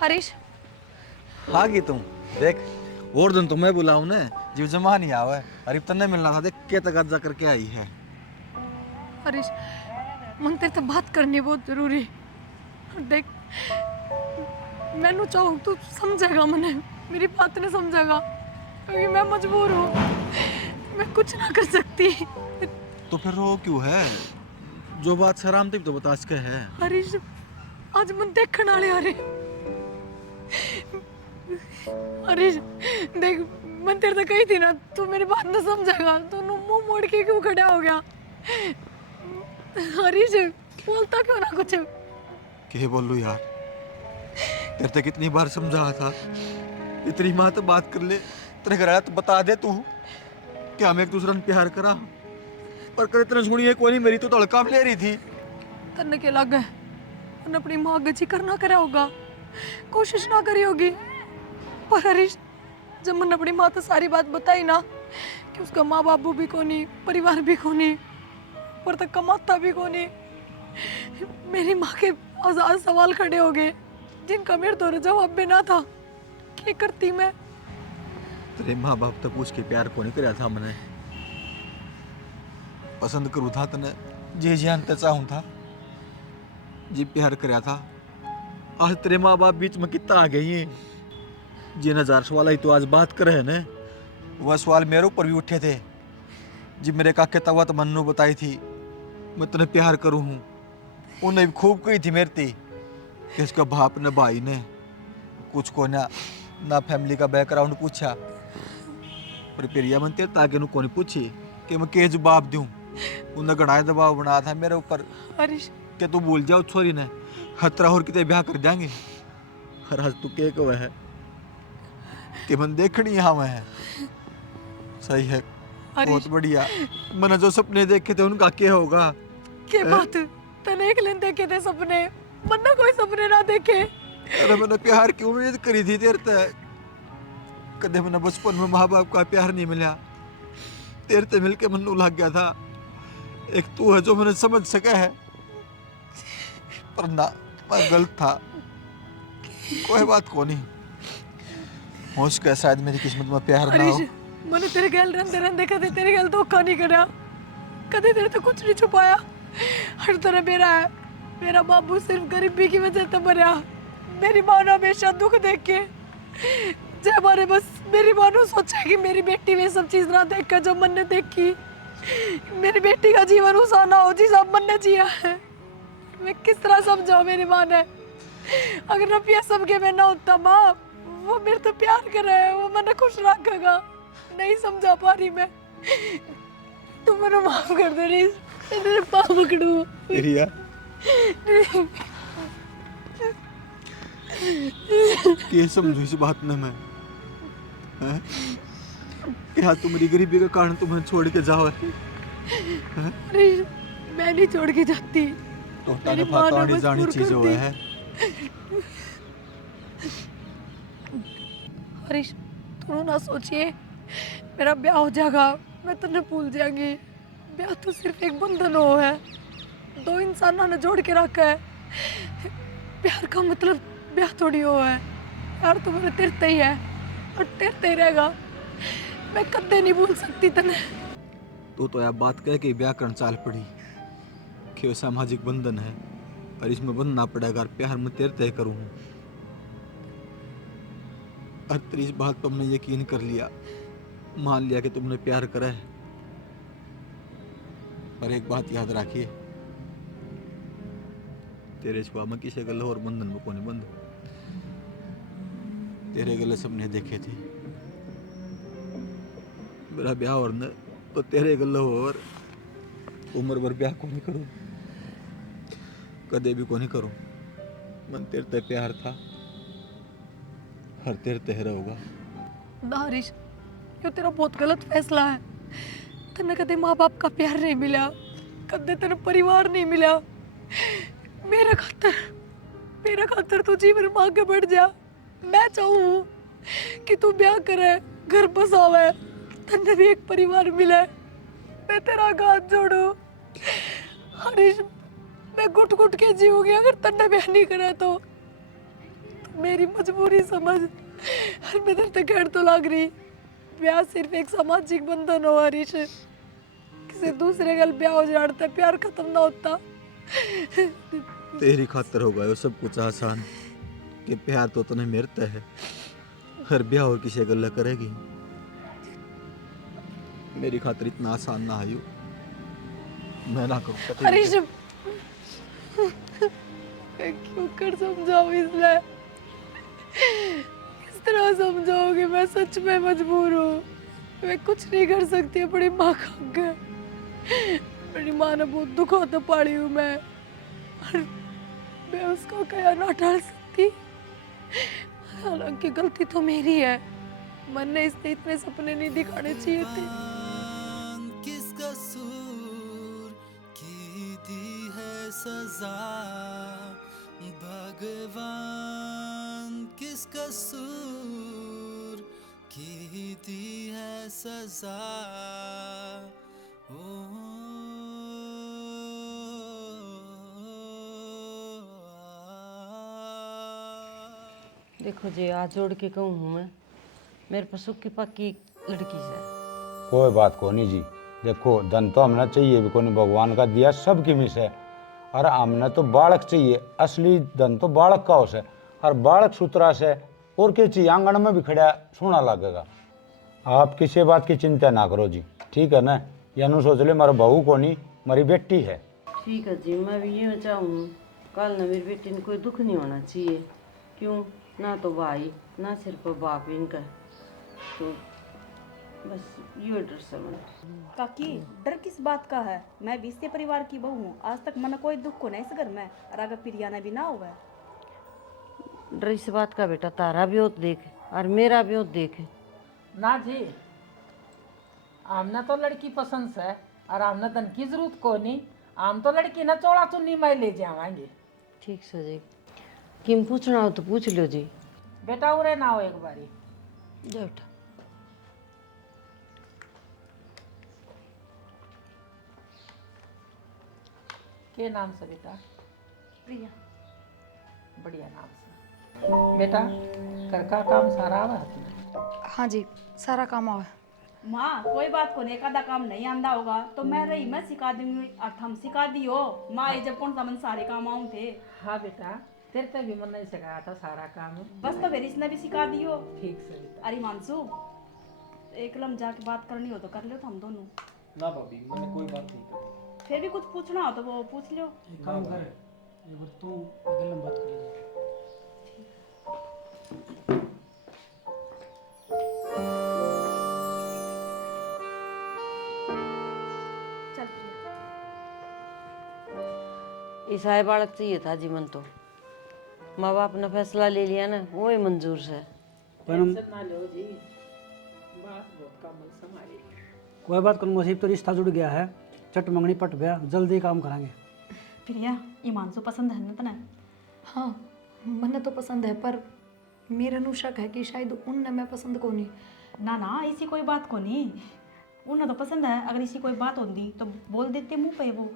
हरीश हाँ की तुम देख और दिन तुम्हें बुलाऊं ना जीव जमा नहीं आवे अरे तन्ने मिलना था देख के तक जा करके आई है। हरीश मन तेरे से बात करनी बहुत जरूरी। देख मैनू चाहूँ तू समझेगा, मने मेरी बात नहीं समझेगा क्योंकि मैं मजबूर हूँ, मैं कुछ ना कर सकती। तो फिर रो क्यों है? जो बात सराम थी तो बता सके है। हरीश आज मन देखने वाले आ रहे। हरीश देख मैं तेरे से कही थी ना, तू मेरी बात ना समझेगा, तू मुंह मोड़ के क्यों खड़ा हो गया? हरीश बोलता क्यों ना कुछ? क्या बोलूं यार, तेरे तक कितनी बार समझाया था इतनी माँ तो बात कर ले, तेरे घर आया तो बता दे तू कि हम एक दूसरे ने प्यार करा, पर कर इतने सुनी है कोई नहीं, मेरी तो तड़का ले रही थी। तन्ने के लग है तन्ने अपनी माँ गची करना करा होगा, कोशिश ना करी होगी। पर हरीश जब मैंने अपनी माँ तो सारी बात बताई ना कि उसका माँ बाबू भी कोनी, परिवार भी कोनी, पर तक कमाता भी कोनी, मेरी माँ के हजार सवाल खड़े हो गए जिनका मेरे तो जवाब भी ना था। क्या करती मैं? तेरे माँ बाप तो पूछ के प्यार को नहीं कराया था, मैंने पसंद करूँ था तने जी जानते चाहूँ था जी प्यार कराया था। आज तेरे माँ बाप बीच में कितना आ गई है, जिन हजार सवाल आई तो आज बात करे है ना, वह सवाल मेरे ऊपर भी उठे थे जी मेरे काके तवा तो मन्नू बताई थी मैं तने प्यार करूँ हूँ, उन्हें भी खूब कही थी मेरे ती कि इसका बाप ने भाई ने कुछ को ना फैमिली का बैकग्राउंड पूछा, पर प्रिया मन तेरे ताके नु कोनी पूछी कि मैं के जवाब दूं, उन्हें गणाए दबाव बनाया था मेरे ऊपर हरीश कि तू भूल जाओ छोरी ने खतरा और कितने ब्याह कर जाएंगे। और आज तू के को है कि मन देखनी यहाँ में है सही है, बहुत बढ़िया। मैंने जो सपने देखे थे उनका क्या होगा? के बात तने एक लेन देखे थे सपने, मन ना कोई सपने ना देखे। अरे मैंने प्यार की उम्मीद करी थी तेरे ते, कदे मैंने बचपन में माँ बाप का प्यार नहीं मिला, तेरे ते मिलके मन्नू लग गया था, एक तू है जो मैंने समझ सका है, पर ना मैं गलत था। कोई बात को नहीं, हो सके शायद मेरी किस्मत में प्यार ना हो। मैंने तेरे गैल रंदे रंदे कदे तेरे गैल धोखा नहीं करा, कदे तेरे तो कुछ नहीं छुपाया। हर तरह मेरा है, मेरा बाबू सिर्फ गरीबी की वजह से मरा, मेरी माँ ने हमेशा दुख देख के जय हमारे बस मेरी माँ ने सोचा कि मेरी बेटी वे सब चीज ना देख कर जो मन ने देखी, मेरी बेटी का जीवन उसाना हो जी सब मन ने जिया है। मैं किस तरह समझाऊं मेरी माँ ने? अगर रफिया सबके में ना होता माँ, वो मेरे तो प्यार कर रहा है, वो मैंने खुश रखेगा, नहीं समझा पा रही मैं। तू मेरा माफ कर दे रही, मैं तेरे पाँव पकड़ूं। रिया के समझू इस बात ने मैं, हैं? क्या तुम्हारी गरीबी के कारण तुम्हें छोड़ के जाओ है? अरे मैं नहीं छोड़ के जाती, तो मेरी ताने माँ ने फाता जानी मजबूर चीज कर हो दी। है। हरीश तू ना सोचिए मेरा ब्याह हो जाएगा, मैं तुझे भूल जाएंगी। ब्याह तो सिर्फ एक बंधन हो है, दो इंसानों ने जोड़ के रखा है। प्यार का मतलब ब्याह थोड़ी हो है, प्यार तो मेरे तेरे ही है और तेरे ही रहेगा। मैं कदे नहीं भूल सकती तने। तो यार बात कह के ब्याह करना चाल पड़ी कि वो सामाजिक बंधन है और इसमें बंधना पड़ेगा और प्यार में तेरे तय करूँ। और तेरी इस बात पर हमने यकीन कर लिया, मान लिया कि तुमने प्यार करा है, पर एक बात याद रखिए, तेरे सिवा मैं किसी गले और बंधन में को नहीं बंध। तेरे गले सबने देखे थे, मेरा ब्याह और न तो तेरे गले और उम्र भर ब्याह को नहीं करूं, कदे भी को नहीं करूं। मन तेरे ते प्यार था, हर तेरे ते रहेगा। ना हरीश, ये तेरा बहुत गलत फैसला है। तने कदे माँ बाप का प्यार नहीं मिला, कदे तेरा परिवार नहीं मिला। मेरा खातर तू जीवन में आगे बढ़ जा। मैं चाहूँ कि तू ब्याह करे, घर बसावे, तन्ने भी एक परिवार मिले। मैं तेरा हाथ जोड़ू हरीश, मैं घुट घुट के जीऊंगी अगर तन्ने ब्याह नहीं करे तो। मेरी मजबूरी समझ। और मेरे तो कहर तो लग रही ब्याह सिर्फ एक सामाजिक बंधन हो हरीश, किसी दूसरे का ब्याह हो जाता प्यार खत्म ना होता। तेरी खातर होगा वो सब कुछ आसान, कि प्यार तो तने मेरता है, हर ब्याह और किसी गल्ला करेगी। मेरी खातर इतना आसान ना आयु, मैं ना करूँ हरीश मैं क्यों कर समझाऊं इसलिए, किस तरह समझाओगे? मैं सच में मजबूर हूँ, मैं कुछ नहीं कर सकती अपनी माँ का आगे। मेरी माँ ने बहुत दुखा तो पाड़ी हूँ मैं, और मैं उसका क्या ना टाल सकती। हालांकि गलती तो मेरी है, मन ने इसने इतने सपने नहीं दिखाने चाहिए थे। किस कसूर की दी है सजा, भगवान किस कसूर की दी है सजा। ओ देखो जी, हाथ जोड़ के कहूँ हूँ मैं, मेरे पर सुख की पक्की लड़की से। कोई बात को नहीं जी, देखो धन तो हमने चाहिए भी कोनी, भगवान का दिया सबकी मिस है। और हमने तो बालक चाहिए, असली धन तो बालक का होश है। और बालक सुतरा से और क्या चाहिए, आंगन में भी खड़ा सोना लगेगा। आप किसी बात की चिंता ना करो जी, ठीक है ना। यानू सोच ले मारा बहू को नहीं, मेरी बेटी है। ठीक है जी, मैं भी ये चाहूँ कल ना मेरी बेटी ने कोई दुख नहीं होना चाहिए। क्यों, ना तो भाई ना सिर्फ बाप इनका, तो बस ये डर समझ। काकी डर किस बात का है? मैं भी इसके परिवार की बहू हूँ, आज तक मैंने कोई दुख को नहीं इस घर में, और अगर पिरियाना भी ना हुआ है। डर इस बात का बेटा, तारा भी होत देख और मेरा भी होत देख। ना जी, आमना तो लड़की पसंद है और आमना धन की जरूरत को नहीं। आम तो लड़की ना चौड़ा चुन्नी में ले जावाएंगे। ठीक से जी, किम पूछना हो तो पूछ लो जी। बेटा उरे ना हो एक बारी। जा बेटा। के नाम से बेटा? प्रिया। बढ़िया नाम से। बेटा घर का काम सारा आवा है तुम्हें? हाँ जी, सारा काम आवा। माँ कोई बात को नहीं, एक आधा काम नहीं आंदा होगा तो मैं रही, मैं सिखा दूंगी, और हम सिखा दियो। माँ ये जब कौन सा मन सारे काम आऊँ थे। हाँ बेटा, तेरे से भी मन नहीं सिखाया था सारा काम। बस तो फिर इसने भी सिखा दियो। ठीक से बेटा। अरे मानसू, एक लम जाके बात करनी हो तो कर लो हम दोनों। ना भाभी, मैंने कोई बात नहीं करी। फिर भी कुछ पूछना हो तो वो पूछ लो। एक काम कर, एक बार तू अगले में बात कर ले। चल प्रिया। ईसाई बालक चाहिए था जी मन तो, माँ बाप ने फैसला ले लिया ना, वही मंजूर से। ना लो जी, बात बहुत कम संभाली। कोई बात करूँ, मुसीब तो रिश्ता जुड़ गया है, चट मंगनी पट गया, जल्दी काम कराएंगे। प्रिया ये मानसू पसंद है ना तना? हाँ मन्ने तो पसंद है, पर मेरा नु शक है कि शायद उनने मैं पसंद को नहीं। ना ना इसी कोई बात को नहीं, उन्हें तो पसंद है। अगर इसी कोई बात होती तो बोल देते मुंह पे वो।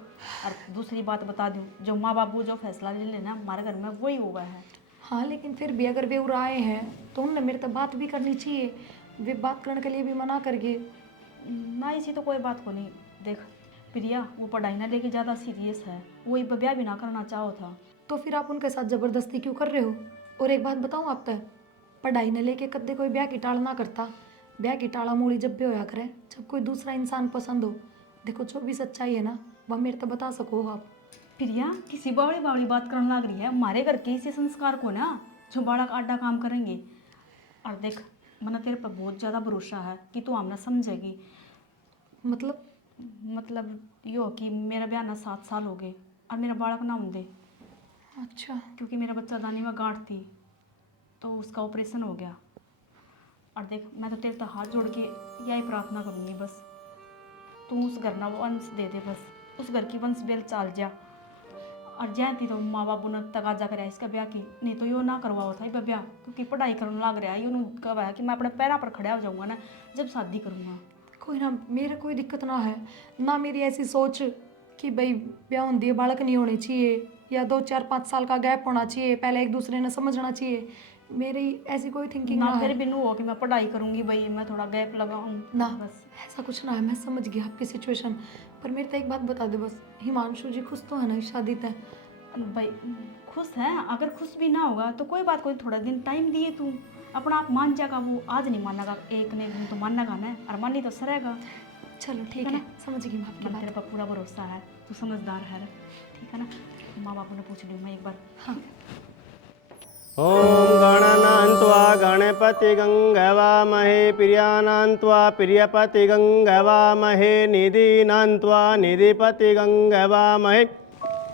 और दूसरी बात बता दूं, जो माँ बाबू जो फैसला ले लेना हमारे घर में वही हुआ है। हाँ लेकिन फिर भी अगर वे उरा आए हैं तो उनने मेरे तक बात भी करनी चाहिए, वे बात करने के लिए भी मना कर गए। ना इसी तो कोई बात को नहीं। देख प्रिया, वो पढ़ाई ना लेके ज़्यादा सीरियस है, वो एक ब्याह भी ना करना चाहो था। तो फिर आप उनके साथ ज़बरदस्ती क्यों कर रहे हो? और एक बात बताऊँ आप तक, पढ़ाई न लेके कद्दे कोई ब्याह की टाल ना करता। ब्याह की टाला मूड़ी जब भी होया करे जब कोई दूसरा इंसान पसंद हो। देखो जो भी सच्चाई है ना वह मेरे तक बता सको आप। प्रिया किसी बावड़ी बावड़ी बात करने लग रही है, हमारे घर के इसी संस्कार को ना जो बालक आडा काम करेंगे। और देख मैंने तेरे पर बहुत ज़्यादा भरोसा है कि तू हमने समझेगी। मतलब यो कि मेरा ब्याह ना 7 साल हो गए और मेरा बालक ना होंगे। अच्छा। क्योंकि मेरा बच्चा दानी में गांठ थी तो उसका ऑपरेशन हो गया। और देख मैं तो तेरे तक हाथ जोड़ के यही प्रार्थना करूँगी, बस तू उस घर ना वंश दे दे, बस उस घर की वंश बेल चाल जा। और जानती तो माँ बाबू ने तगाजा कराया इसका ब्याह की, नहीं तो यो ना करवाओ था ये ब्याह, क्योंकि पढ़ाई करने लग रहा है। यो कहा कि मैं अपने पैरों पर खड़ा हो जाऊँगा ना जब शादी करूँगा। कोई ना, मेरे कोई दिक्कत ना है ना, मेरी ऐसी सोच कि भाई ब्याह होंगी बालक नहीं होने चाहिए या 2 4 5 साल का गैप होना चाहिए, पहले एक दूसरे ने समझना चाहिए। मेरी ऐसी कोई थिंकिंग ना ना फिर है। भी नू हो कि मैं पढ़ाई करूंगी भाई, मैं थोड़ा गैप लगाऊं ना बस। ऐसा कुछ ना है, मैं समझ गई आपकी सिचुएशन। पर मेरे तो एक बात बता दे बस, हिमांशु जी खुश तो है ना इस शादी तय? भाई खुश है, अगर खुश भी ना होगा तो कोई बात, कोई थोड़ा दिन टाइम दिए तू, अपना आप मान जाएगा। वो आज नहीं मानेगा, एक ने दिन तो मानेगा ना, और मानी तो सरेगा। चलो ठीक है, समझ गई मैं आपकी मन तेरे बात। पर पूरा भरोसा है, तू समझदार है, ठीक है ना। माँ बाप ने पूछ लियो मैं एक बार। हाँ। ॐ गणनान्त्वा गणपतिगं गवामहे प्रियानान्त्वा प्रियपतिगं गवामहे निधीनान्त्वा निधिपतिगं गवामहे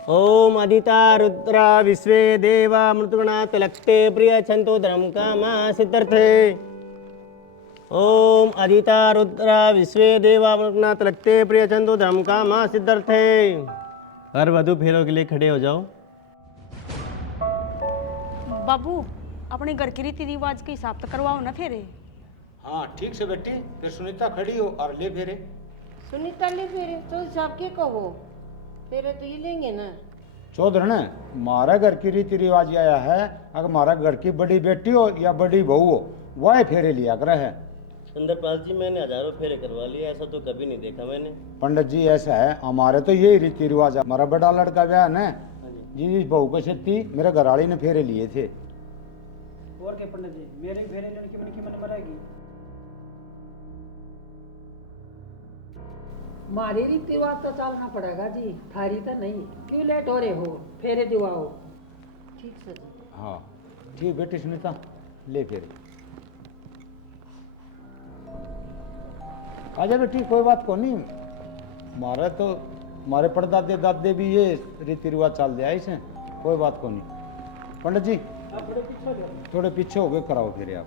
ॐ अदिता रुद्रा विश्वे देवा मृतगुणा तिलक्ते प्रियच्छन्तु धर्म कामा सिद्धर्थे ॐ अदिता रुद्रा विश्वे देवा मृतगुणा तिलक्ते प्रियच्छन्तु धर्म कामा सिद्धर्थे। हर वधु फेरों के लिए खड़े हो जाओ। बाबू अपने घर के रीति रिवाज के हिसाब से करवाओ ना फेरे। हाँ ठीक से बेटी, फिर सुनीता खड़ी हो और ले फेरे। सुनीता ले फेरे तो हिसाब के कहो, फेरे तो ये लेंगे ना। चौधरी हमारा घर की रीति रिवाज आया है, अगर हमारा घर की बड़ी बेटी हो या बड़ी बहू हो वह फेरे लिया करे है। सुंदरपाल जी मैंने हजारों फेरे करवा लिए, ऐसा तो कभी नहीं देखा मैंने। पंडित जी ऐसा है, हमारे तो यही रीति रिवाज है। हमारा बड़ा लड़का ब्याह न जिस बहू को थी मेरे घर वाली ने फेरे लिए थे। और क्या पंडित जी, मेरे फेरे लड़की बन की मन मरेगी। हमारी रीति रिवाज तो चलना पड़ेगा जी, थारी तो नहीं। क्यों लेट हो रहे हो, फेरे दिवाओ। ठीक सर जी। हाँ ठीक बेटी सुनीता ले फेरे। आजा बेटी, कोई बात को नहीं, हमारे तो हमारे परदादे दादे भी ये रीति रिवाज चल दिया इसे, कोई बात को नहीं। पंडित जी थोड़े पीछे हो गए, कराओ फिर आप।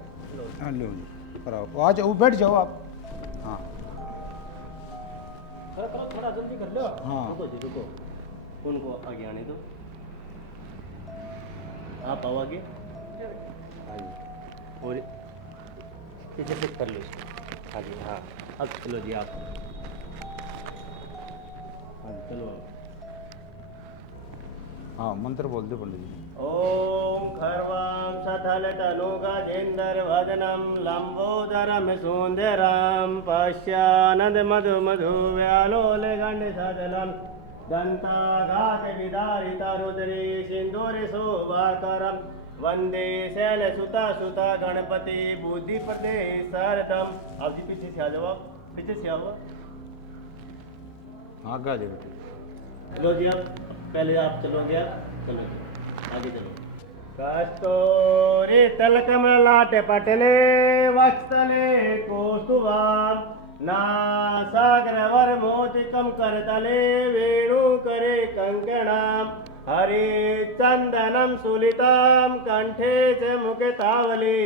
हाँ लो जी कराओ, आ जाओ बैठ जाओ आप। हाँ थोड़ा जल्दी कर लो। हाँ रुको जी रुको, उनको आगे आने दो। आप आओ आगे, और पीछे फिट कर लो इसको। हाँ जी हाँ, अब चलो जी आप। हाँ जी चलो। हाँ मंत्र बोल दो पंडित जी। ओम खर्वां सथलतनुगजेन्दर वदनं लंबोदरं सुन्दरं पश्यानंद मधु मधु व्यालोलगण्डसदलं दन्ताघातविदारितरुद्रे सिन्दूरे शोभाकरं वन्दे शैलसुता सुता गणपति बुद्धिप्रदे शरदम्। आप जी पीछे से आ जाओ, आप पीछे से आओ। हाँ गा दे बेटी। चलो जी आप पहले आप चलोगे, आप चलो आगे चलो। कस्तूरी तलकमलाटे पटले वत्सले कौस्तुभम् नासाग्रवर मोतिकं करतले वेणुकरे कङ्कणम् हरिचन्दनं सुलितं कंठे च मुखे तावली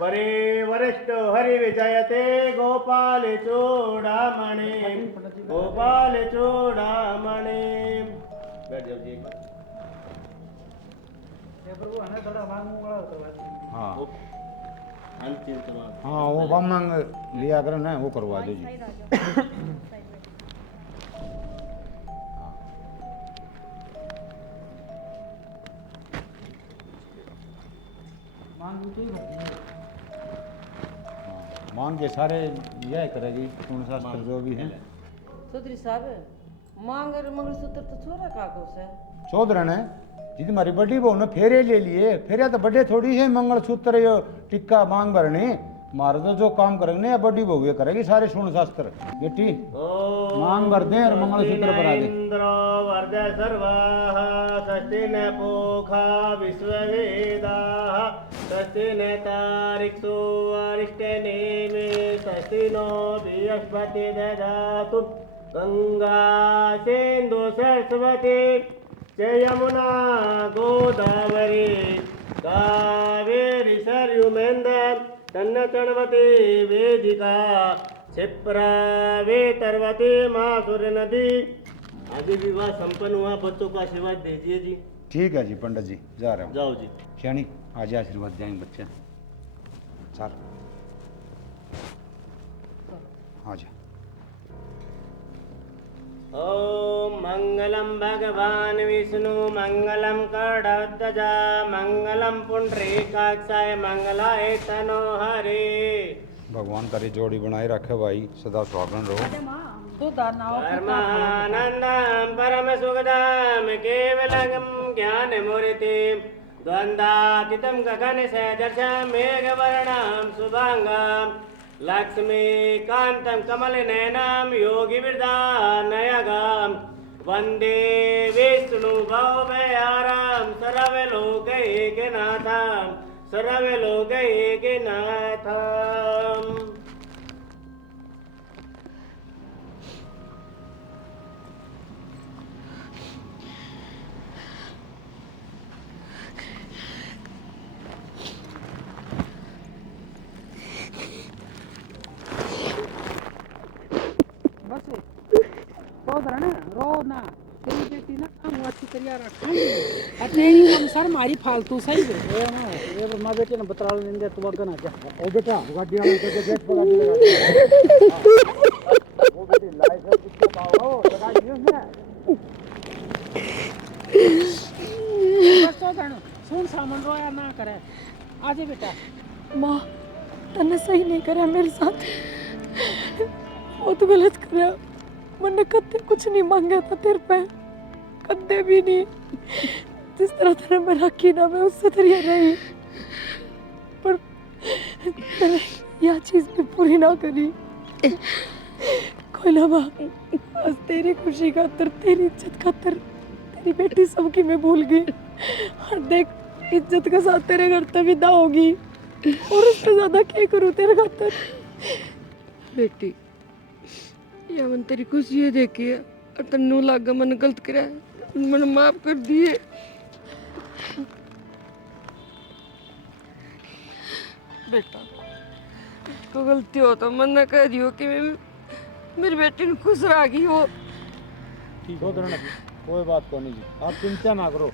परे वरिष्ठो हरिविजयते गोपाल चूड़ामणि गोपाल चूड़ामणि। बैठ जाओ जी एक बार। प्रभु हमें थोड़ा मांग वाला करवा दीजिए। हाँ वो अंतिम करवा। हाँ वो बम लिया करो ना, वो करवा दो जी। मांग तो ही भरती है। मान के सारे यह करेगी पूर्ण शास्त्र जो भी है। चौधरी साहब, मांग और मंगलसूत्र तो छोरा का कोस है। चौधरी ने जितनी हमारी बड़ी बहू ने फेरे ले लिए, फेरे तो बड़े थोड़ी है, मंगलसूत्र यो टिक्का मांग भरनी, हमारे तो जो काम करेंगे या बड़ी बहू ये करेगी सारे पूर्ण शास्त्र। बेटी मांग भर दे और मंगलसूत्र भरा दे। इंद्रो वर्ध सर्वाः षष्ठी न पोखा विश्ववेदाः षष्ठी न तारिक्षु अरिष्टनेमि षष्ठी नो बृहस्पति ददातु गंगा सिंधु सरस्वती च यमुना गोदावरी कावेरी सरयुमेन्द्र तन्न चणवती वेदिका क्षिप्रा वेतरवती मासुर नदी। आदि विवाह संपन्न हुआ, बच्चों को आशीर्वाद दीजिए जी। ठीक है जी पंडित जी, जा रहे हो। जाओ जी। श्याणी आज आशीर्वाद देंगे बच्चे। चल आ जा। ओम मंगलम भगवान विष्णु मंगलम गरुड़ध्वज मंगलम पुंडरीकाक्षाय मंगलाय तनोहरे। भगवान तारी जोड़ी बनाए रखे भाई, सदा सुहागन रहो। तो दानाओ परमानंदम परम सुखदम केवलम ज्ञान मूर्तिम द्वंद्वातीतम गगन सदृशम मेघवर्णम शुभांगम लक्ष्मीकांतं कमलनयनं योगिवृद्धानयगं वन्दे विष्णु भवभयहरं सर्वलोकैकनाथं सर्वलोकैकनाथम्। बस रो ना, रो ना, तेरी बेटी ना काम अच्छी करिया रख। अपने अनुसार मारी फालतू सही है। ये माँ बेटे ने बता लेंगे तू अगर ना क्या ओ बेटा गाड़ी वाले को गेट पर गाड़ी लगा वो बेटी लाइसेंस किसको पाओ लगा दियो ना बस तो जानो सुन सामान रोया ना करे। आजे बेटा माँ तने सही नहीं करा मेरे साथ, वो तो गलत करा। मैंने कदे कुछ नहीं मांगा था तेरे पे, कदे भी नहीं। जिस तरह तेरे में रखी ना मैं उससे तेरी रही, पर तेरे यह चीज भी पूरी ना करी। कोई ना माँ, आज तेरी खुशी खातर, तेरी इज्जत खातर तेरी बेटी सबकी मैं भूल गई। और देख इज्जत के साथ तेरे घर तक विदा होगी, और उससे ज्यादा क्या करूँ तेरे खातर। बेटी या मन तेरी खुशी है देखी है, और तन्नू लागा मन गलत करा, मन माफ कर दिए। बेटा को गलती हो तो मन न कह दियो कि मेरी बेटी ने खुश रही हो। ठीक हो ना, कोई बात को नहीं जी, आप चिंता ना करो।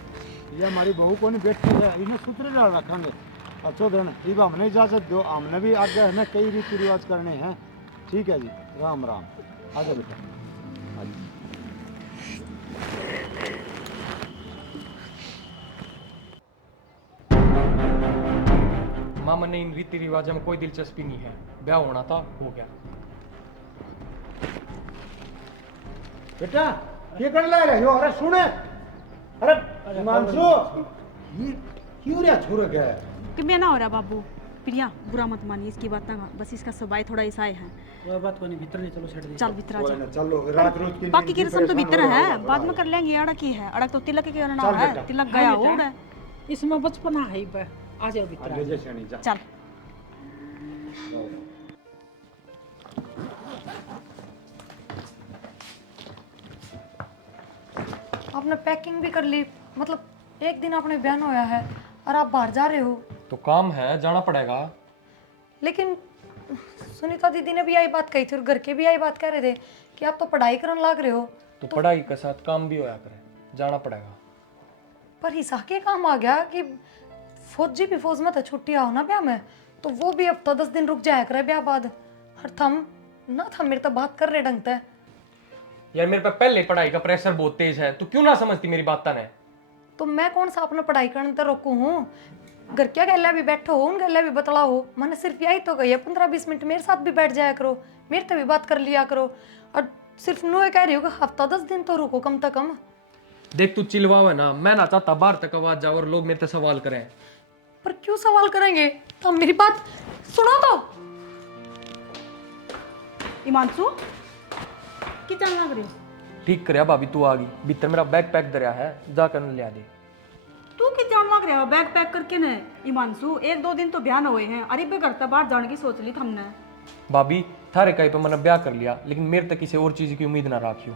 ये हमारी बहू को नहीं बैठने दे, इन्हें सूत्र डाल रखेंगे। अच्छो धरण ठीक, हमने इजाजत दो, हमने भी आगे है ना कई रीति रिवाज करने हैं। ठीक है जी, राम राम। आगे बेटा आगे। मामा ने इन रीति रिवाजों में कोई दिलचस्पी नहीं है, ब्याह होना था हो गया। बेटा ये कर ले रहे हो? अरे सुने, अरे हिमांशु ये क्यों रे छुर गया? कि मैं ना हो रहा बाबू, प्रिया बुरा मत मानिए इसकी बात ना, बस इसका स्वभाव थोड़ा ऐसा है। कोई बात को नहीं, भीतर नहीं, चलो छेड़ दे। चल भीतर आ जा। चलो रात रोज की बाकी की रस्म तो भीतर है, बाद में कर लेंगे। अड़क ही है, अड़क तो तिलक के करना है, तिलक गया हो रहा है। इसमें बचपना है पे आ जाओ भीतर। चल आपने पैकिंग भी कर ली, मतलब एक दिन आपने बयान होया है और आप बाहर जा रहे हो। तो काम है, जाना पड़ेगा। लेकिन सुनीता दीदी ने भी यही बात कही थी, और घर के भी यही बात कह रहे थे कि आप तो पढ़ाई करने लग रहे हो। तो पढ़ाई के साथ काम भी होया करे, जाना पड़ेगा। पर हिसा के काम आ गया कि फौजी भी फौज में था, छुट्टी आओ ना ब्याह में, तो वो भी हफ्ता 10 दिन रुक जाया करे ब्याह बाद। और थम ना था मेरे तो बात कर रहे ढंग से। यार मेरे पे पहले पढ़ाई का प्रेशर बहुत तेज है, तू क्यों ना समझती मेरी बात तने? तो मैं कौन सा अपने पढ़ाई करने तो रोकू हूँ? घर क्या गैला भी बैठो हो, उन गैला भी बतला हो। मैंने सिर्फ यही तो कही है 15-20 मिनट मेरे साथ भी बैठ जाया करो, मेरे से भी बात कर लिया करो। और सिर्फ नो कह रही हो कि हफ्ता 10 दिन तो रुको कम से कम। देख तू चिल्लावे ना, मैं ना चाहता बाहर तक आवाज जाओ और लोग मेरे से सवाल करें। पर क्यों सवाल करेंगे? तो मेरी बात सुनो तो। हिमांशु की चल लग रही? ठीक कर भाभी, तू आ गई। भीतर मेरा बैग पैक दरिया है, जाकर ले आ दे। तू की जान लग रहा है बैग पैक करके ने? हिमांशु 1-2 दिन तो बयान हुए हैं, अरे बे घर बाहर जाने की सोच ली हमने। भाभी थारे कहीं पे मैंने ब्याह कर लिया, लेकिन मेरे तक किसी और चीज की उम्मीद ना रखियो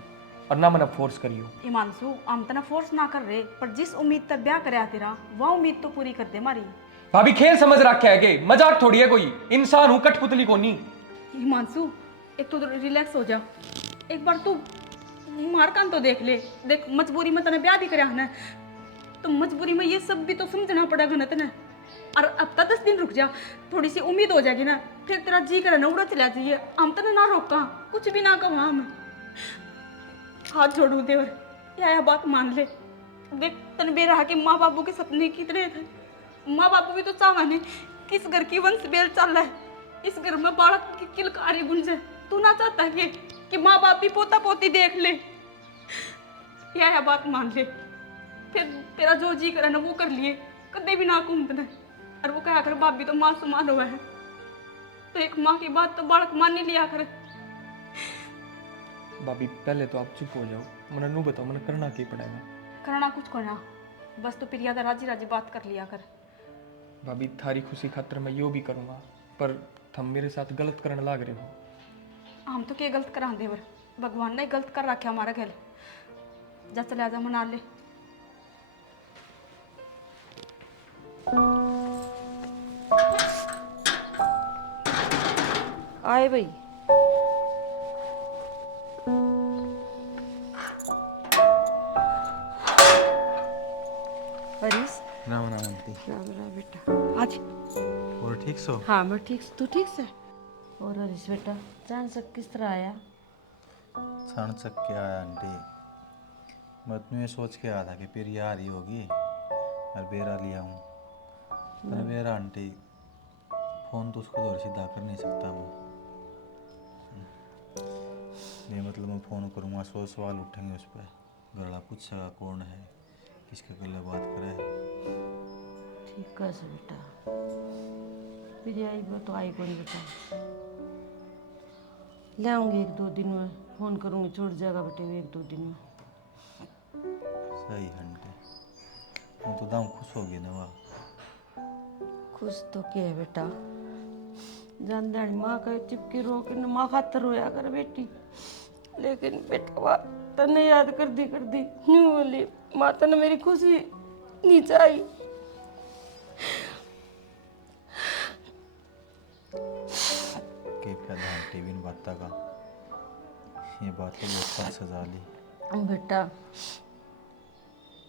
और ना मैंने फोर्स करियो। हिमांशु हम तना फोर्स ना कर रहे, पर जिस उम्मीद तक ब्याह करया तेरा, वह उम्मीद तो पूरी कर दे हमारी। भाभी खेल समझ रखा है कि मजाक थोड़ी है, कोई इंसान हूँ, कठपुतली को नहीं। हिमांशु एक तो रिलैक्स हो जा, एक बार तू मार कान तो देख ले। देख मजबूरी में तने ब्याह भी करया है, तो मजबूरी में ये सब भी तो समझना पड़ेगा ना तने। और अब तक 10 दिन रुक जा, थोड़ी सी उम्मीद हो जाएगी ना, फिर तेरा जी करे ना उड़ा चला जाइए। हम तने ना रोका, कुछ भी ना कहा, हम हाथ जोड़ू दे और या बात मान ले। देख तन बेरा के माँ बापू के सपने कितने थे। माँ बापू भी तो चाहने किस घर की वंश बेल चल रहा है, इस घर में बालक की किलकारी गुंजे। तू ना चाहता है कि माँ बाप भी पोता पोती देख ले। या बात मान ले, फिर तेरा जो जी करे ना वो कर लिए, कदे भी ना घूमते। और वो कहा कर बाप भी तो माँ समान हुआ है, तो एक माँ की बात तो बालक मान ही लिया करे। भाभी पहले तो आप चुप हो जाओ, मैंने नू बताओ मैंने करना क्या पड़ेगा। करना कुछ को ना, बस तो प्रिया राजी राजी बात कर लिया कर। भाभी थारी खुशी खातर मैं यो भी करूँगा, पर तुम मेरे साथ गलत करने लग रहे हो। हम तो क्या गलत करा देवर, भगवान ने गलत कर रखा हमारा घर। जा चले जा मना ले। आए भाई। हरीश, राम राम आंटी। राम राम बेटा। आज और ठीक सो? हाँ मैं ठीक, तू ठीक से? और हरीश बेटा जान सक किस तरह आया? क्षण तक क्या आया आंटी, मैं तो ये सोच के आया था कि फिर यार ही होगी और बेरा लिया हूँ। पर बेरा आंटी फ़ोन तो उसको और सीधा कर नहीं सकता मैं। ये मतलब मैं फ़ोन करूँगा 100 सवाल उठेंगे उस पर। घरड़ा पूछेगा कौन है, किसके गले बात करे। ठीक है से बेटा, फिर आई वो तो आई कौन बेटा। ले आऊँगी 1-2 दिन में, फ़ोन करूँगी, छूट जाएगा बेटे 1-2 दिन में। सही आंटी, मैं तो दाम खुश होगी ना वाह। खुश तो क्या है बेटा, जान जानी माँ का चिपकी रो के न माँ खातर रोया कर बेटी। लेकिन बेटा वाह तने याद कर दी न्यू बोली माँ तने मेरी खुशी नहीं चाहिए। के फायदा आंटी बिन बात का, ये बात तो बहुत सजा ली। बेटा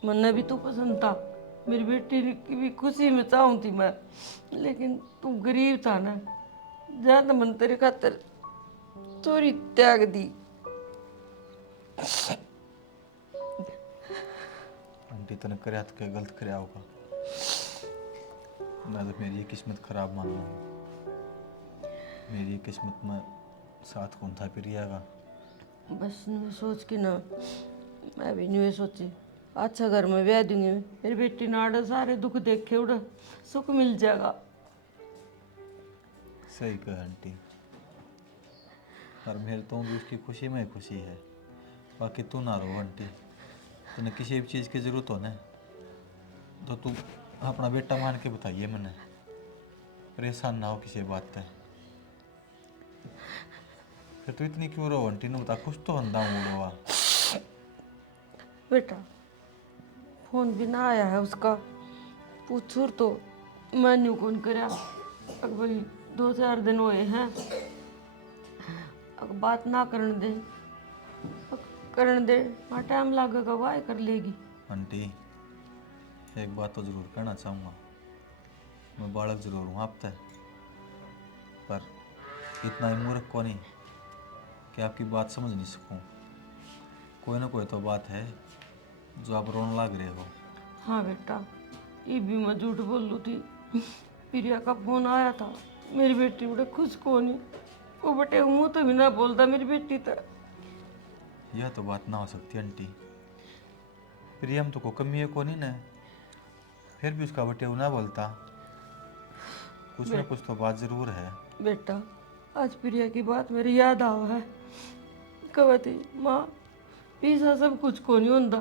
मन्ने भी तू पसंद था, मेरी बेटी की भी खुशी में चाहूँ थी मैं, लेकिन तू गरीब था ना, ज्यादा मन तेरे खातर चोरी त्याग दी। आंटी तने करे तो क्या गलत करे होगा ना, तो मेरी ये किस्मत खराब मान लो। मेरी ये किस्मत में साथ कौन था प्रिया का। बस न्यू सोच के ना मैं भी न्यू सोची अच्छा घर में ब्याह दूंगी, मेरी बेटी नाड़ा सारे दुख देखे उड़ा सुख मिल जाएगा। सही कहा आंटी, पर मेरे तो भी उसकी खुशी में खुशी है। बाकी तू ना रो आंटी, तूने किसी भी चीज़ की ज़रूरत हो ना तो तू अपना बेटा मान के बताइए मैंने, परेशान ना हो किसी बात पे। फिर तू इतनी क्यों रो आंटी ने बता, कुछ तो बंदा मूड। बेटा फोन भी ना आया है उसका, पूछूर तो मैं न्यू कौन करया। अब भाई 2-4 दिन हुए हैं, अब बात ना करने दे, करने दे हाँ टाइम लगेगा वाह कर लेगी। आंटी एक बात तो ज़रूर कहना चाहूँगा, मैं बालक ज़रूर हूँ आप तक, पर इतना ही मूर्ख को नहीं कि आपकी बात समझ नहीं सकूँ। कोई ना कोई तो बात है जो आप रोने लग रहे हो। हाँ बेटा ये भी मैं झूठ बोल रही थी, प्रिया का फोन आया था, मेरी बेटी बड़े खुश को नहीं, वो बेटे मुँह तो भी ना बोलता मेरी बेटी तो। यह तो बात ना हो सकती आंटी, प्रियम तो को कमी है को नहीं ना, फिर भी उसका बटे ना बोलता, कुछ ना कुछ तो बात ज़रूर है। बेटा आज प्रिया की बात मेरी याद आवा है, कहती माँ पीसा सब कुछ को नहीं होता,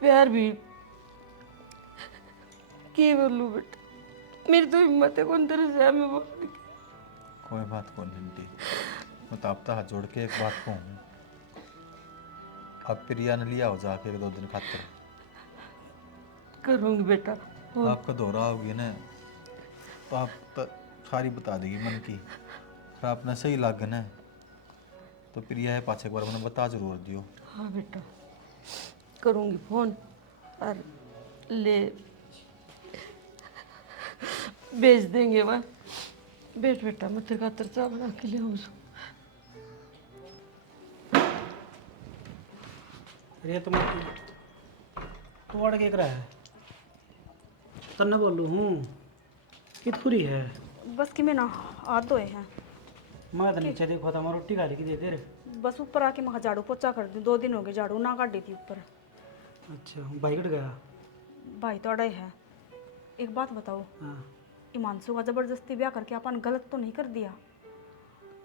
प्यार भी की बोलू बेटा, मेरी तो हिम्मत है कौन तेरे से हमें बोलने की। कोई बात को नहीं आंटी, मैं तो आपका हाथ जोड़ के एक बात कहूँ, आप प्रिया ने लिया हो जाके 1-2 दिन खातर। करूँगी बेटा। आपका दौरा होगी ना तो आप तो सारी बता देगी मन की, फिर आपने सही लगे ना तो प्रिया है पाछे एक बार मैंने बता जरूर दियो। हाँ बेटा करूँगी फोन और ले भेज देंगे वह। बैठ बेटा मैं तेरे खातर चाय बना के ले आऊँ। रेत मट्टी तो अड़ के रहा है तन्ना बोलू हूँ कितकुरी है बस कि मैं ना हाथ धोए हैं, मैं तो नीचे देखो था मैं रोटी खा के दे दे रे बस ऊपर आके मैं झाड़ू पोछा कर दूँ। 2 दिन हो गए झाड़ू ना काटी थी ऊपर। अच्छा भाई कट गया भाई तो अड़े है। एक बात बताओ, हाँ हिमांशु का जबरदस्ती ब्याह करके अपन गलत तो नहीं कर दिया?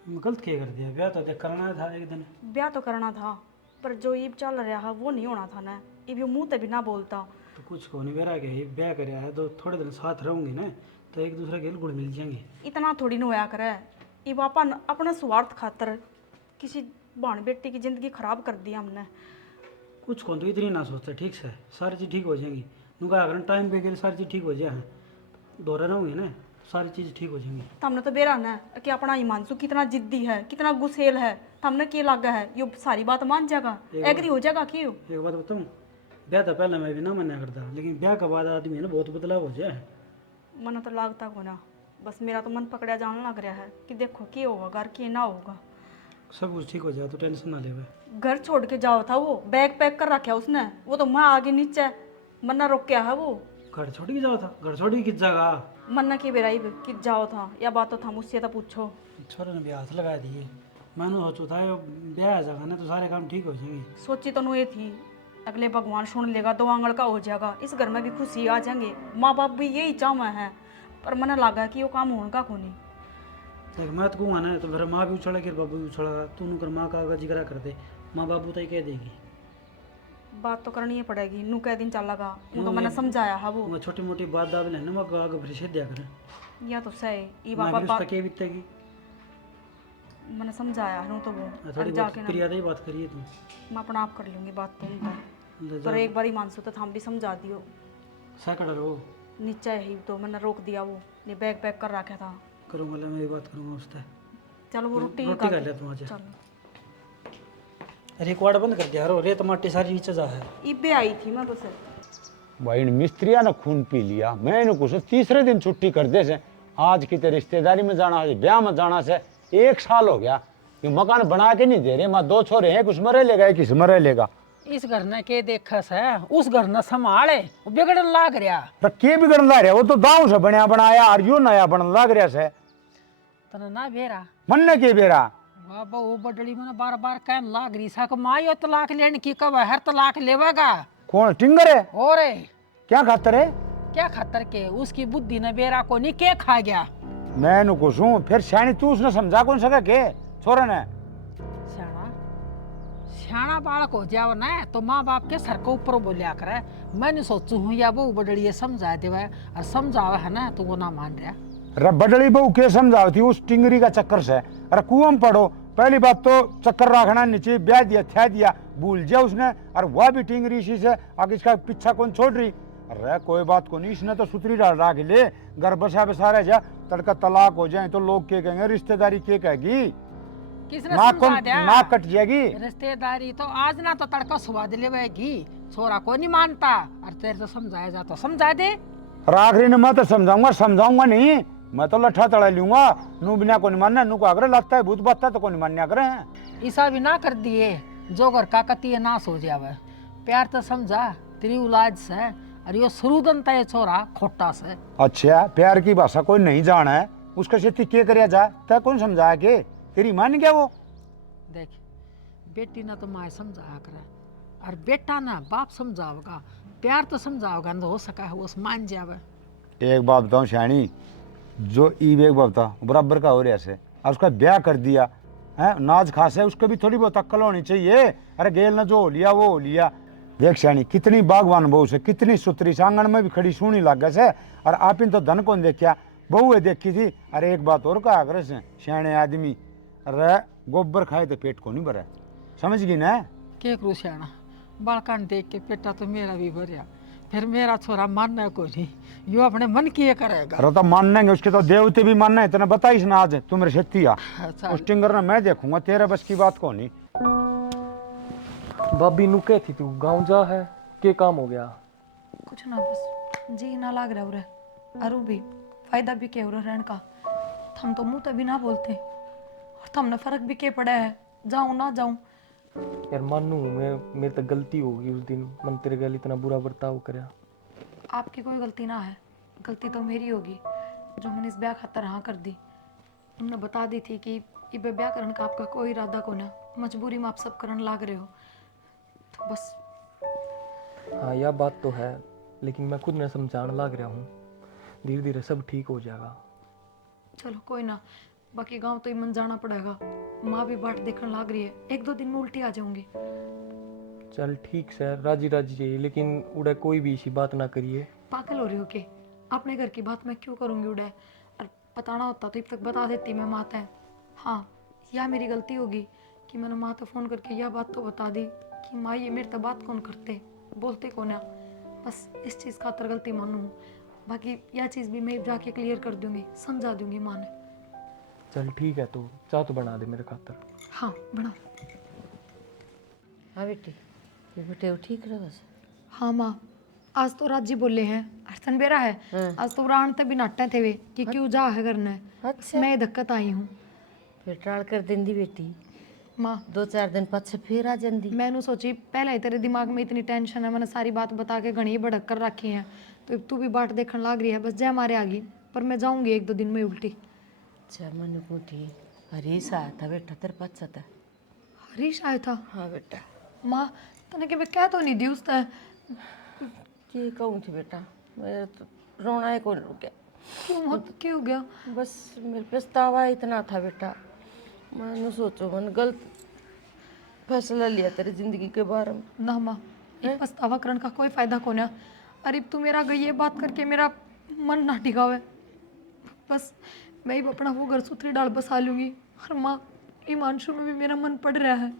मैं गलत क्या कर दिया ब्याह तो देख करना था एक दिन ब्याह तो करना था, पर जो ईब चल रहा है वो नहीं होना था ना। ईब यो मुंह ते भी ना बोलता। तो कुछ को नहीं बेरा के ब्याह कराया है तो थोड़े दिन साथ रहूंगी ना तो एक दूसरे के गुड़ मिल जाएंगे। इतना थोड़ी न होया करे। ईब अपन अपना स्वार्थ खातर किसी बाण बेटी की जिंदगी खराब कर दी हमने। कुछ को तो इतनी ना सोचते ठीक से सारी चीज़ ठीक हो जाएंगी। नुका अगर टाइम पे के लिए सारी चीज़ ठीक हो जाए दोहरा रहूंगी ना सारी चीज़ ठीक हो जाएंगी। हमने तो बेरा ना कि अपना हिमांशु कितना जिद्दी है, कितना गुस्सेल है। हमने क्या लगा है यो सारी बात मान जाएगा, एग्री हो जाएगा क्यों? एक बात बताऊँ ब्याह तो पहले मैं भी ना मना करता लेकिन ब्याह के बाद आदमी है ना बहुत बदलाव हो जाए। मन तो लागता को ना, बस मेरा तो मन पकड़ा जाने लग रहा है कि देखो क्या होगा घर क्या ना होगा। सब कुछ ठीक हो जाए तो टेंशन ना ले। घर छोड़ के जाओ था वो, बैग पैक कर रखा उसने, वो तो मैं आगे नीचे मन्ना रोक क्या है वो। घर छोड़ के जाओ था घर छोड़ के किस जगह मन्ना की बेराई कि जाओ था या बात तो था मुझसे तो पूछो। छोरे ने भी हाथ लगा दिए। मैंने सोचो था ब्याह जगह ना तो सारे काम ठीक हो जाएंगे। सोची तो ये थी अगले भगवान सुन लेगा 2 आंगल का हो जाएगा, इस घर में भी खुशी आ जाएंगे। माँ बाप भी यही चाहवा है, पर मैंने लगा कि वो काम होगा को नहीं। देख मैं तो कहूँगा ना तो मेरा माँ भी उछड़ेगी बाबू भी उछड़ेगा तू कर माँ का जिक्र कर दे माँ बाबू तो ही कह देगी। बात तो करनी ही पड़ेगी, नू कह दिन चल लगा वो तो मैंने समझाया है वो। मैं छोटी मोटी बात दाब लेना मैं आगे फिर से दिया करें या तो सही ई मैं बाबा के बीतेगी मैंने समझाया है तो वो थोड़ी अब बहुत जाके ना प्रिया ही बात करिए तुम मैं अपना आप कर लूँगी बात तो उनका। ले पर जाओ। एक बार मानसू तो हम भी समझा दियो। सैकड़ रहो नीचे ही तो मैंने रोक दिया वो, ने बैग पैक कर रखा था। करूँगा मैं भी बात करूँगा उससे। चलो वो रोटी रोटी खा ले तुम आज। चलो रिकॉर्ड बंद कर दिया रो रेत माटी सारी नीचे जा है। इबे आई थी मैं बस। भाई इन मिस्त्रिया ने खून पी लिया मैंने कुछ तीसरे दिन छुट्टी कर दे से आज की ते रिश्तेदारी में जाना है ब्याह में जाना से 1 साल हो गया ये मकान बना के नहीं दे रहे। माँ 2 छोरे हैं कुछ मरे लेगा किस मरे लेगा। इस घर ने के देखस है उस घर ने संभाले वो बिगड़न लाग रहा। पर के बिगड़न ला रहा वो तो दाव से बनया बनाया और यो नया बनन लाग रहा से तना ना बेरा मन के बेरा बाबा वो बडड़ी मैंने बार बार कहन लाग रही सा मायो तलाक लेने की कब हर तलाक लेवेगा। कौन टिंगर है और क्या खातर है क्या खातर के उसकी बुद्धि ने बेरा को नहीं के खा गया। मैं कुछ हूँ फिर श्याणी तू उसने समझा कौन सका के छोरा ने सियाना बालक हो जाओ ना तो माँ बाप के सर को ऊपर बोलिया करे। मैंने सोचू हूँ या वो बडड़ी समझा देवा और समझावा है ना तो वो ना मान रहा। अरे बडड़ी बहू के समझाओ थी उस टिंगरी का चक्कर से। अरे कुआं में पड़ो पहली बात तो चक्कर रखना नीचे ब्याह दिया था दिया भूल जा उसने और वह भी टिंगरी इसी से आगे इसका पीछा कौन छोड़ रही। अरे कोई बात को नहीं इसने तो सुतरी डाल रहा ले घर बसा बसा रह जा तड़का तलाक हो जाए तो लोग क्या कहेंगे रिश्तेदारी क्या कहेगी किसने ना समझा दिया ना कट जाएगी रिश्तेदारी तो आज ना तो तड़का सुबह दिलेगी छोरा को नहीं मानता और तेरे तो समझाया जा तो समझा दे। आखिरी ने मैं तो समझाऊंगा नहीं मैं तो लठा तड़ा लूंगा नू बिना को नहीं मानना नू को अगर लगता है भूत बत्ता तो को नहीं मान्या करे ऐसा भी ना कर दिए जो घर का कती नाश हो जावे। प्यार तो समझा तेरी औलाद से और यो शुरूदन तय छोरा खोटा से। अच्छा प्यार की भाषा कोई नहीं जाना है उसका से के करया जा तय कौन समझाया के तेरी मान गया वो। देख बेटी ना तो माँ समझाया करे और बेटा ना बाप समझाओगा प्यार तो समझाओगा ना हो सका है वो मान जावे। एक बात बताऊं श्याणी जो ईब एक बात था बराबर का हो रहा है और उसका ब्याह कर दिया है नाज खास है उसको भी थोड़ी बहुत अक्ल होनी चाहिए। अरे गेल ना जो हो लिया वो हो लिया। देख श्याणी कितनी बागवान बहू से कितनी सुतरी से आंगन में भी खड़ी सुनी लग गए से और आप इन तो धन कौन देखा बहू है देखी थी। अरे एक बात और कहा करे से श्याणे आदमी अरे गोबर खाए तो पेट को नहीं भरा समझ गई ना के करू सियाना बालकान देख के पेटा तो मेरा भी भरिया फिर मेरा छोरा मानना को नहीं यो अपने मन की करेगा। अरे तो मानेंगे उसके तो देवते भी मानना है इतना बताइस ना आज तू मेरे शेती आ अच्छा उस टिंगर ने मैं देखूंगा तेरे बस की बात को नहीं। भाभी नु कहती तू गांव जा है के काम हो गया कुछ ना बस जी ना लाग रहा उरे अरु भी फायदा भी क्या उरे रहने का हम तो मुंह तभी ना बोलते और तुमने फर्क भी क्या पड़ा है जाऊं ना जाऊं यार मानू मैं मेरे तक गलती होगी उस दिन मन तेरे गल इतना बुरा बर्ताव करया। आपकी कोई गलती ना है, गलती तो मेरी होगी जो मैंने इस ब्याह खातर हाँ कर दी। उन्होंने बता दी थी कि ये ब्याह करने का आपका कोई इरादा को ना, मजबूरी में आप सब करने लाग रहे हो, तो बस। हाँ यह बात तो है, लेकिन मैं खुद ने समझाने लग रहा हूँ, धीरे धीरे सब ठीक हो जाएगा। चलो कोई ना, बाकी गांव तो ही मन जाना पड़ेगा। माँ भी बाट देखने लाग रही है, 1-2 दिन में उल्टी आ जाऊंगी। चल ठीक से राजी राजी चाहिए, लेकिन उड़े कोई भी इसी बात ना करिए। पागल हो रही हो के? अपने घर की बात मैं क्यों करूंगी उड़े? और बताना होता तो अब तक बता देती मैं माता है। हाँ, यह मेरी गलती होगी कि मैंने माँ तो फ़ोन करके यह बात तो बता दी कि माँ ये मेरे तो बात कौन करते, बोलते कौन है। बस इस चीज़ खातर गलती मानू हूँ, बाकी यह चीज़ भी मैं जाके क्लियर कर दूंगी, समझा दूंगी माँ ने। चल ठीक है, तो चाह तो बना दे मेरे खातर। हाँ बना। हाँ बेटी, ये बेटे वो ठीक रहा बस। हाँ माँ, आज तो राजी बोले हैं, अर्थन बेरा है। आज तो राण तक भी नाटे थे वे कि क्यों जा है करना है। अच्छा। मैं दिक्कत आई हूँ फिर टाल कर देंदी बेटी, माँ। 2-4 दिन पाछे फिर आ जाती। मैंने सोची पहले ही तेरे दिमाग में इतनी टेंशन है, मैंने सारी बात बता के घनी भड़क कर रखी है, तो अब तू भी बाट देखने लाग रही है। बस जय मारे आ गई, पर मैं जाऊंगी 1-2 दिन में उल्टी। अच्छा मन पूछी, हरीश आया था बेटा तेरे पास था? हरीश आया था? हाँ बेटा। माँ तने के क्या तो नहीं दी उसने? ये कहूँ थी बेटा, मेरे तो रोना ही कौन रुक गया। क्यों हो गया? बस मेरे पछतावा इतना था बेटा, मैंने सोचो मन गलत फैसला लिया तेरी जिंदगी के बारे में। ना माँ, ये पछतावा करने का कोई फायदा कौन है। अरे तू मेरा गई ये बात करके मेरा मन ना टिकावे। बस मैं ही अपना वो घर सुथरी डाल बसा लूंगी। और माँ, हिमांशु में भी मेरा मन पड़ रहा है।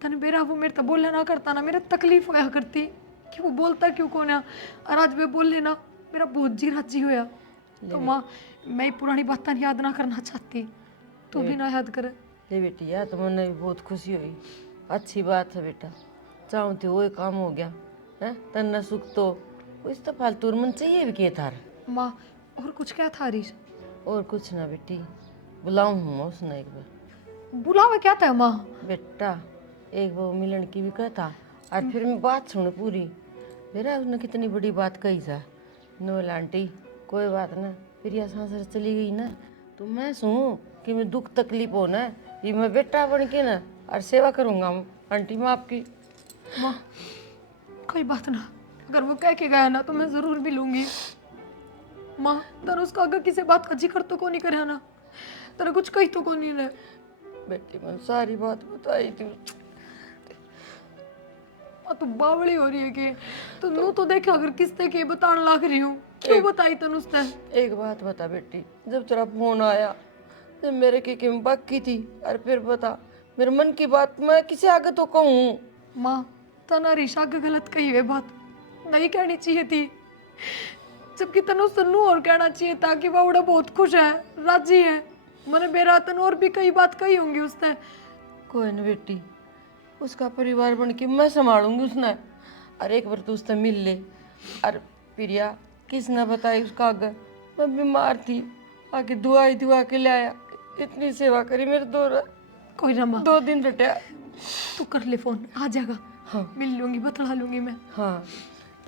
तने बेरा वो मेरे तो बोले ना करता ना, मेरे तकलीफ होया करती कि वो बोलता क्यों कौन है। और आज वे बोले ना, मेरा बहुत जी राजी होया। तो माँ, मैं पुरानी बातें याद ना करना चाहती, तू भी ना याद करे। ले बेटी, यार तो मैंने भी बहुत खुशी हुई, अच्छी बात है बेटा। चाहूँ तो वो काम हो गया है, तन्ना सुख तो कुछ तो फालतू मन चाहिए भी किए थार। माँ और कुछ क्या था हरीश? और कुछ ना बेटी, बुलाऊँ हूँ उसने एक बार। बुलावा क्या था माँ? बेटा एक वो मिलन की भी कहता, और फिर मैं बात सुन पूरी। मेरा उसने कितनी बड़ी बात कही सा, नोल आंटी कोई बात ना, फिर यह सांसर चली गई ना, तो मैं सुनूँ कि मैं दुख तकलीफ हो ना, ये मैं बेटा बन के ना और सेवा करूँगा आंटी मैं आपकी। माँ कोई बात ना, अगर वो कह के गया ना तो मैं जरूर भी लूंगी। माँ तर उसका अगर किसी बात का जिक्र तो को नहीं करे ना, तेरा कुछ कही तो को नहीं ने। बेटी मैं सारी बात बताई थी। माँ तू बावड़ी हो रही है कि तो नू तो देखे अगर किसने के बताने लाग रही हूँ, क्यों बताई तन उसने? एक बात बता बेटी, जब तेरा फोन आया जब मेरे के में बाकी थी, और फिर बता मेरे मन की बात मैं किसे आगे तो कहूँ? माँ तना ऋषा के गलत कही हुई बात नहीं कहनी चाहिए थी, जबकि तनु सन्नू और कहना चाहिए था कि वह उड़ा बहुत खुश है, राजी है। मैंने बेरा तनु और भी कई बात कही होंगी उसने। कोई ना बेटी, उसका परिवार बन के मैं संभालूंगी उसने। और एक बार तो उससे मिल ले। और प्रिया किसने बताई उसका आगे, मैं बीमार थी, आके दुआ के ले आया, इतनी सेवा करी मेरे कोई ना माँ, 2 दिन रटा। तू कर ले फोन, आ जाएगा। हाँ मिल लूंगी, बतला लूंगी मैं। हाँ,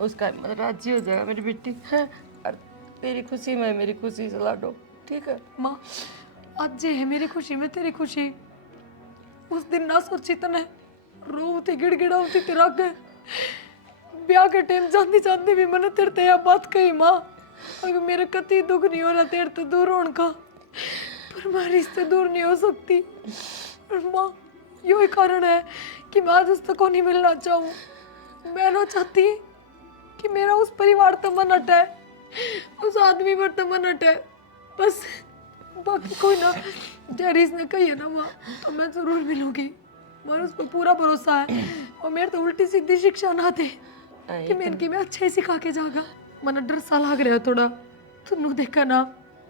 उसका मतलब राजी हो जाएगा मेरी बेटी है। और तेरी खुशी में मेरी खुशी से लाडो, ठीक है माँ? आज जे है मेरी खुशी में तेरी खुशी, उस दिन ना सोची तने रोती गिड़गिड़ाती तेरा के ब्याह के टाइम जाती जाती भी मैंने तेरे ते यह बात कही माँ, अगर मेरे कति दुख नहीं हो रहा तेरे तो दूर होने का, पर मैं रिश्ते दूर नहीं हो सकती। और माँ यही कारण है कि मैं आज उससे को नहीं मिलना चाहूँ। मैं ना चाहती कि मेरा उस परिवार तो मन हटे, उस आदमी पर तो मन हटे, बस बाकी कोई ना। जैरीज ने कही है ना माँ, तो मैं जरूर मिलूंगी, मुझे उस पर पूरा भरोसा है। और मेरे तो उल्टी सीधी शिक्षा ना दे कि मैं इनकी मैं अच्छे सिखा के जागा। मन डर सा लग रहा है थोड़ा, तुनू देखा ना,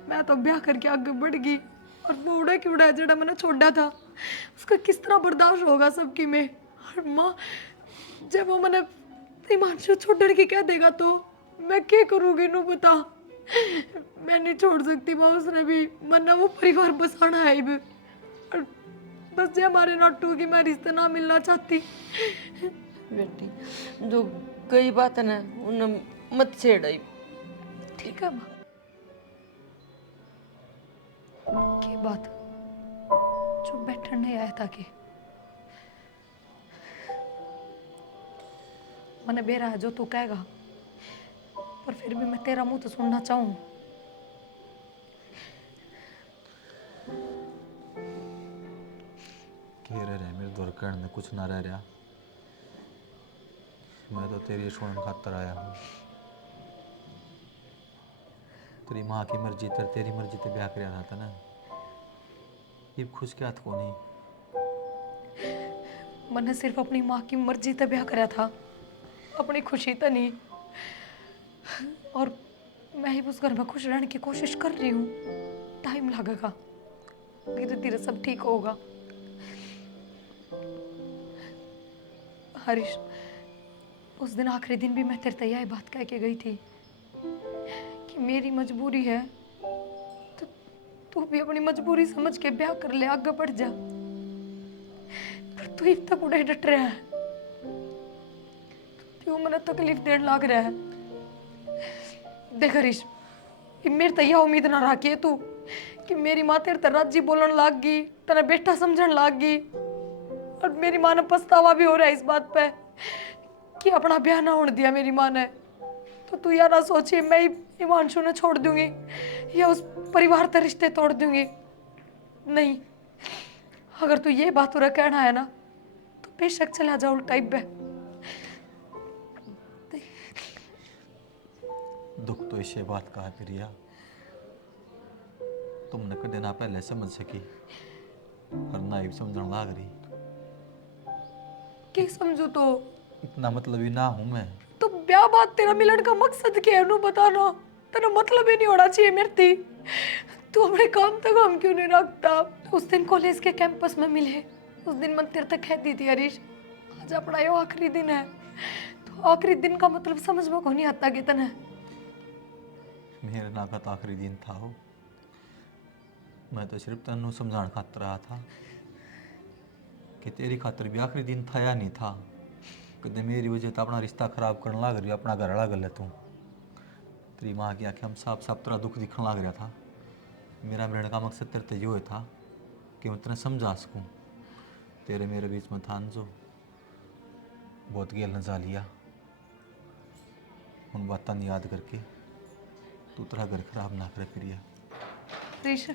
मैं तो ब्याह करके आगे बढ़ गई और वो उड़ा कि उड़ा जड़ा मैंने छोड़ा था, उसका किस तरह बर्दाश्त होगा सबकी में। और माँ जब वो मैंने हिमांशु छोड़ के कह देगा तो मैं क्या करूँगी नू बता। मैं नहीं छोड़ सकती माँ, उसने भी मन्ना वो परिवार बसाना है भी। और बस जे हमारे नट्टू की मैं रिश्ते ना मिलना चाहती। बेटी जो कई बात ना उन मत छेड़ाई। ठीक है माँ। की बात जो बैठने नहीं आया था कि मैंने बेरा है जो तू कहेगा, पर फिर भी मैं तेरा मुंह तो सुनना चाहूँ। कह रहे मेरे दौर कहने में कुछ ना रह रहा। मैं तो तेरी सुनने खातर आया हूँ। तेरी माँ की मर्जी तर तेरी मर्जी ते ब्याह कर रहा था ना। ये खुश क्या था नहीं। मैंने सिर्फ अपनी माँ की मर्जी से ब्याह करा था, अपनी खुशी तो नहीं। और मैं ही उस घर में खुश रहने की कोशिश कर रही हूँ। टाइम लगेगा, धीरे धीरे सब ठीक होगा। हरीश, उस दिन आखिरी दिन भी मैं तेरे से यही बात कह के गई थी कि मेरी मजबूरी है तो तू भी अपनी मजबूरी समझ के ब्याह कर ले, आगे बढ़ जा। पर तू इब तक उड़े डट रहा है, क्यों मैंने तकलीफ देने लग रहा है। देख हरीश, ये मेरे तो यह उम्मीद ना रखी है तू कि मेरी माँ तेरे तरह राजी बोलने लग गई, तेरा बेटा समझने लग गई। और मेरी माँ ने पछतावा भी हो रहा है इस बात पे कि अपना ब्याह ना होने दिया मेरी माँ ने। तो तू यार ना सोचिए मैं हिमांशु ने छोड़ दूंगी या उस परिवार के रिश्ते तोड़ दूंगी। नहीं, अगर तू ये बात तुरा कहना है ना तो बेशक चला जा उल्टा पे। दुख तो इसे बात का है प्रिया, तुमने कदे ना पहले समझ सकी और ना ही समझने लाग रही। क्या समझू तो इतना मतलब ही ना हूं मैं। तो ब्याह बात तेरा मिलन का मकसद क्या है नु बताना। तेरा मतलब ही नहीं होना चाहिए मेरे थी। तू अपने काम तक हम क्यों नहीं रखता। उस दिन कॉलेज के कैंपस में मिले, उस दिन मैं तेरे तक कह दी थी हरीश आज अपना यो आखिरी दिन है। तो आखिरी दिन का मतलब समझ में को नहीं आता कितना। मेरे ना का तो आखिरी दिन था वो। मैं तो सिर्फ तेनू समझाने खातर आया था कि तेरी खातर भी आखिरी दिन था या नहीं था। कदे मेरी वजह तो अपना रिश्ता खराब करने लग रही, अपना घर लग ले तू। तेरी माँ की आंखें हम साफ साफ तेरा दुख दिखने लग रहा था। मेरा मिलने का मकसद तेरे ते यो था कि मैं तेने समझा सकूँ। तेरे मेरे बीच में था जो बहुत गेल न जा लिया। उन बातों ने याद करके तू तेरा घर खराब ना करे प्रिया। हरीश,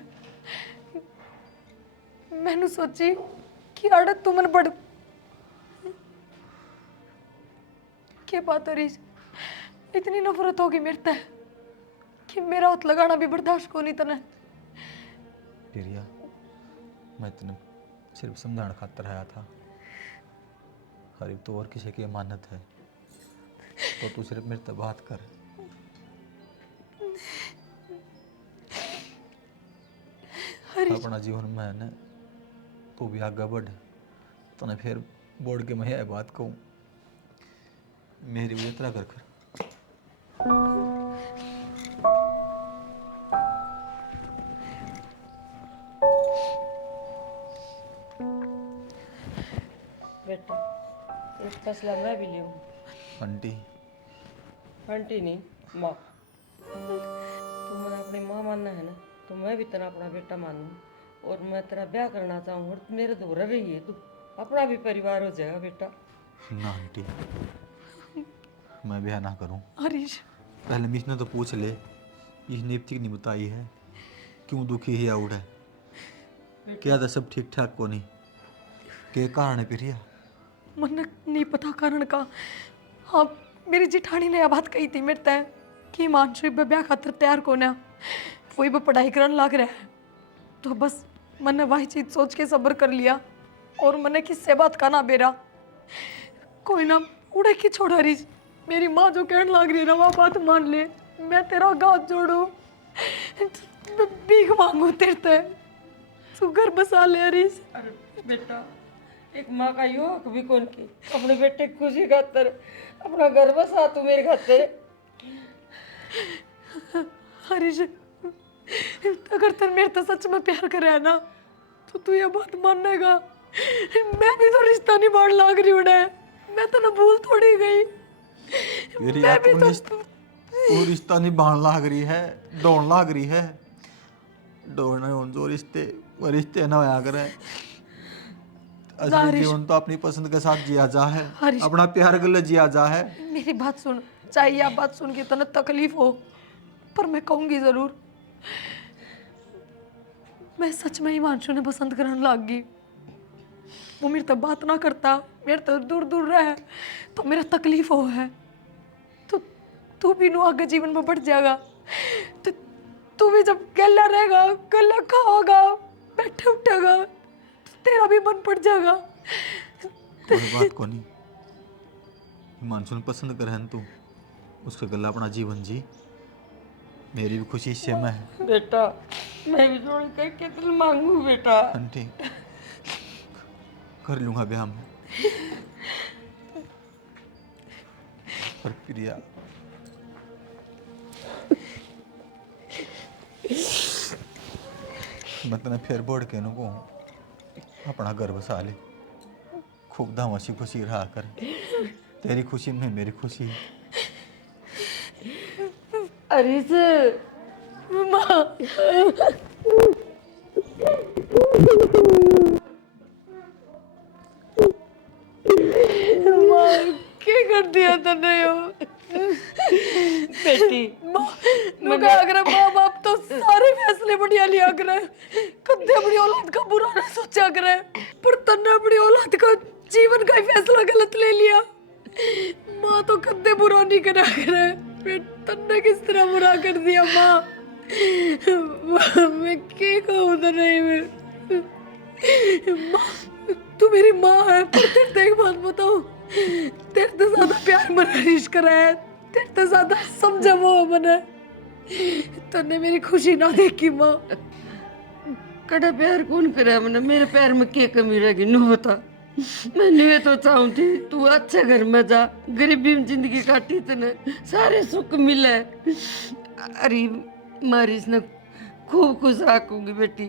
मैंने सोची कि आड़त तू मन बढ़ के बात हरीश, इतनी नफरत होगी मेरे ते कि मेरा हाथ लगाना भी बर्दाश्त को नहीं तने। प्रिया, मैं तेने सिर्फ समझाने खातर आया था। हरीब तो और किसी की अमानत है तो तू सिर्फ मेरे से बात कर। अपना जीवन में है ना तू भी आगे बढ़। तने फिर बोर्ड के मैं यह बात कहूँ, मेरी वजह तेरा घर कर। बेटा एक फैसला मैं भी लूँ। आंटी, आंटी नहीं माँ, तू मैंने अपनी माँ मानना है ना तो मैं भी तेरा अपना बेटा मानूँ और मैं तेरा ब्याह करना चाहूँ और मेरे तो रह रही है तू अपना भी परिवार हो जाएगा बेटा। ना आंटी, मैं ब्याह ना करूँ। हरीश, पहले मिशने तो पूछ ले, इसने ठीक नहीं बताई है क्यों दुखी है आउट है। क्या था सब ठीक ठाक को नहीं, के कारण है प्रिया? मन नहीं पता कारण का। हाँ, मेरी जिठानी ने यह बात कही थी मेरे तय कि हिमांशु इब ब्याह खातर तैयार कोने, वो इब पढ़ाई करने लग रहा है। तो बस मैंने वही चीज सोच के सब्र कर लिया और मैंने किससे बात का ना बेरा। कोई ना उड़े की छोड़ हरीश, मेरी माँ जो कहने लग रही है ना वह बात मान ले। मैं तेरा गाँव जोड़ू, भीख मांगू तेरे ते, तू घर बसा ले हरीश। अरे बेटा एक माँ का यो हक भी कौन की अपने बेटे की खुशी खातर अपना घर बसा तू मेरे खातिर। हरीश, अगर तेरे मेरे तो सच में प्यार करे है ना तो तू ये बात मानेगा। मैं भी तो रिश्ता निभान लाग रही हूँ। मैं तो ना भूल थोड़ी गई। मेरी मैं भी तो वो रिश्ता निभान लाग रही है, दौड़ लाग रही है। दौड़ना उन जो रिश्ते वो रिश्ते ना होया करे। असली हरीश। जीवन तो अपनी पसंद के साथ जिया जा है, हरीश। अपना प्यार गले जिया जा है। मेरी बात सुन, चाहे यह बात सुन के तने तकलीफ हो, पर मैं कहूंगी जरूर, मैं सच में हिमांशु ने पसंद करने लग गई। वो मेरे तक बात ना करता, मेरे तक दूर दूर रहे तो मेरा तकलीफ हो है। तो तू भी नु आगे जीवन में बढ़ जाएगा। तो तू भी जब गला रहेगा, गला खाओगा, बैठे उठेगा, तो तेरा भी मन पड़ जाएगा। कोई बात को नहीं, हिमांशु ने पसंद करे तू उसके गला अपना जीवन जी। मेरी भी खुशी इससे में है। बेटा मैं भी थोड़ी करके दिल मांगू बेटा। आंटी कर लूंगा ब्याह में, पर प्रिया मतलब फिर बोड़ के नको अपना घर बसा ले, खूब धाम हंसी खुशी रहा कर। तेरी खुशी में मेरी खुशी। हरीश माँ क्या कर दिया तने यो? बेटी नुका अगर माँ बाप तो सारे फैसले बढ़िया लिया करे, कद्दे अपनी औलाद का बुरा ना सोचा करे, पर तन्ने अपनी औलाद का जीवन का ही फैसला गलत ले लिया। माँ तो कद्दे बुरा नहीं करा करे, फिर तन्ने किस तरह बुरा कर दिया माँ। मैं क्या कहूँ तने में? माँ तू मेरी माँ है, पर तेरे से एक बात बताऊँ, तेरे से ज्यादा प्यार मन हरीश करा है, तेरे से ज्यादा समझा वो मना। तन्ने मेरी खुशी ना देखी माँ। कड़ा प्यार कौन करे मैंने? मेरे प्यार में क्या कमी रहेगी नू बता। मैं ये तो चाहूँ थी तू अच्छे घर में जा, गरीबी में जिंदगी काटी तने सारे सुख मिले। अरे मारिस ने खूब खुश रखूंगी बेटी।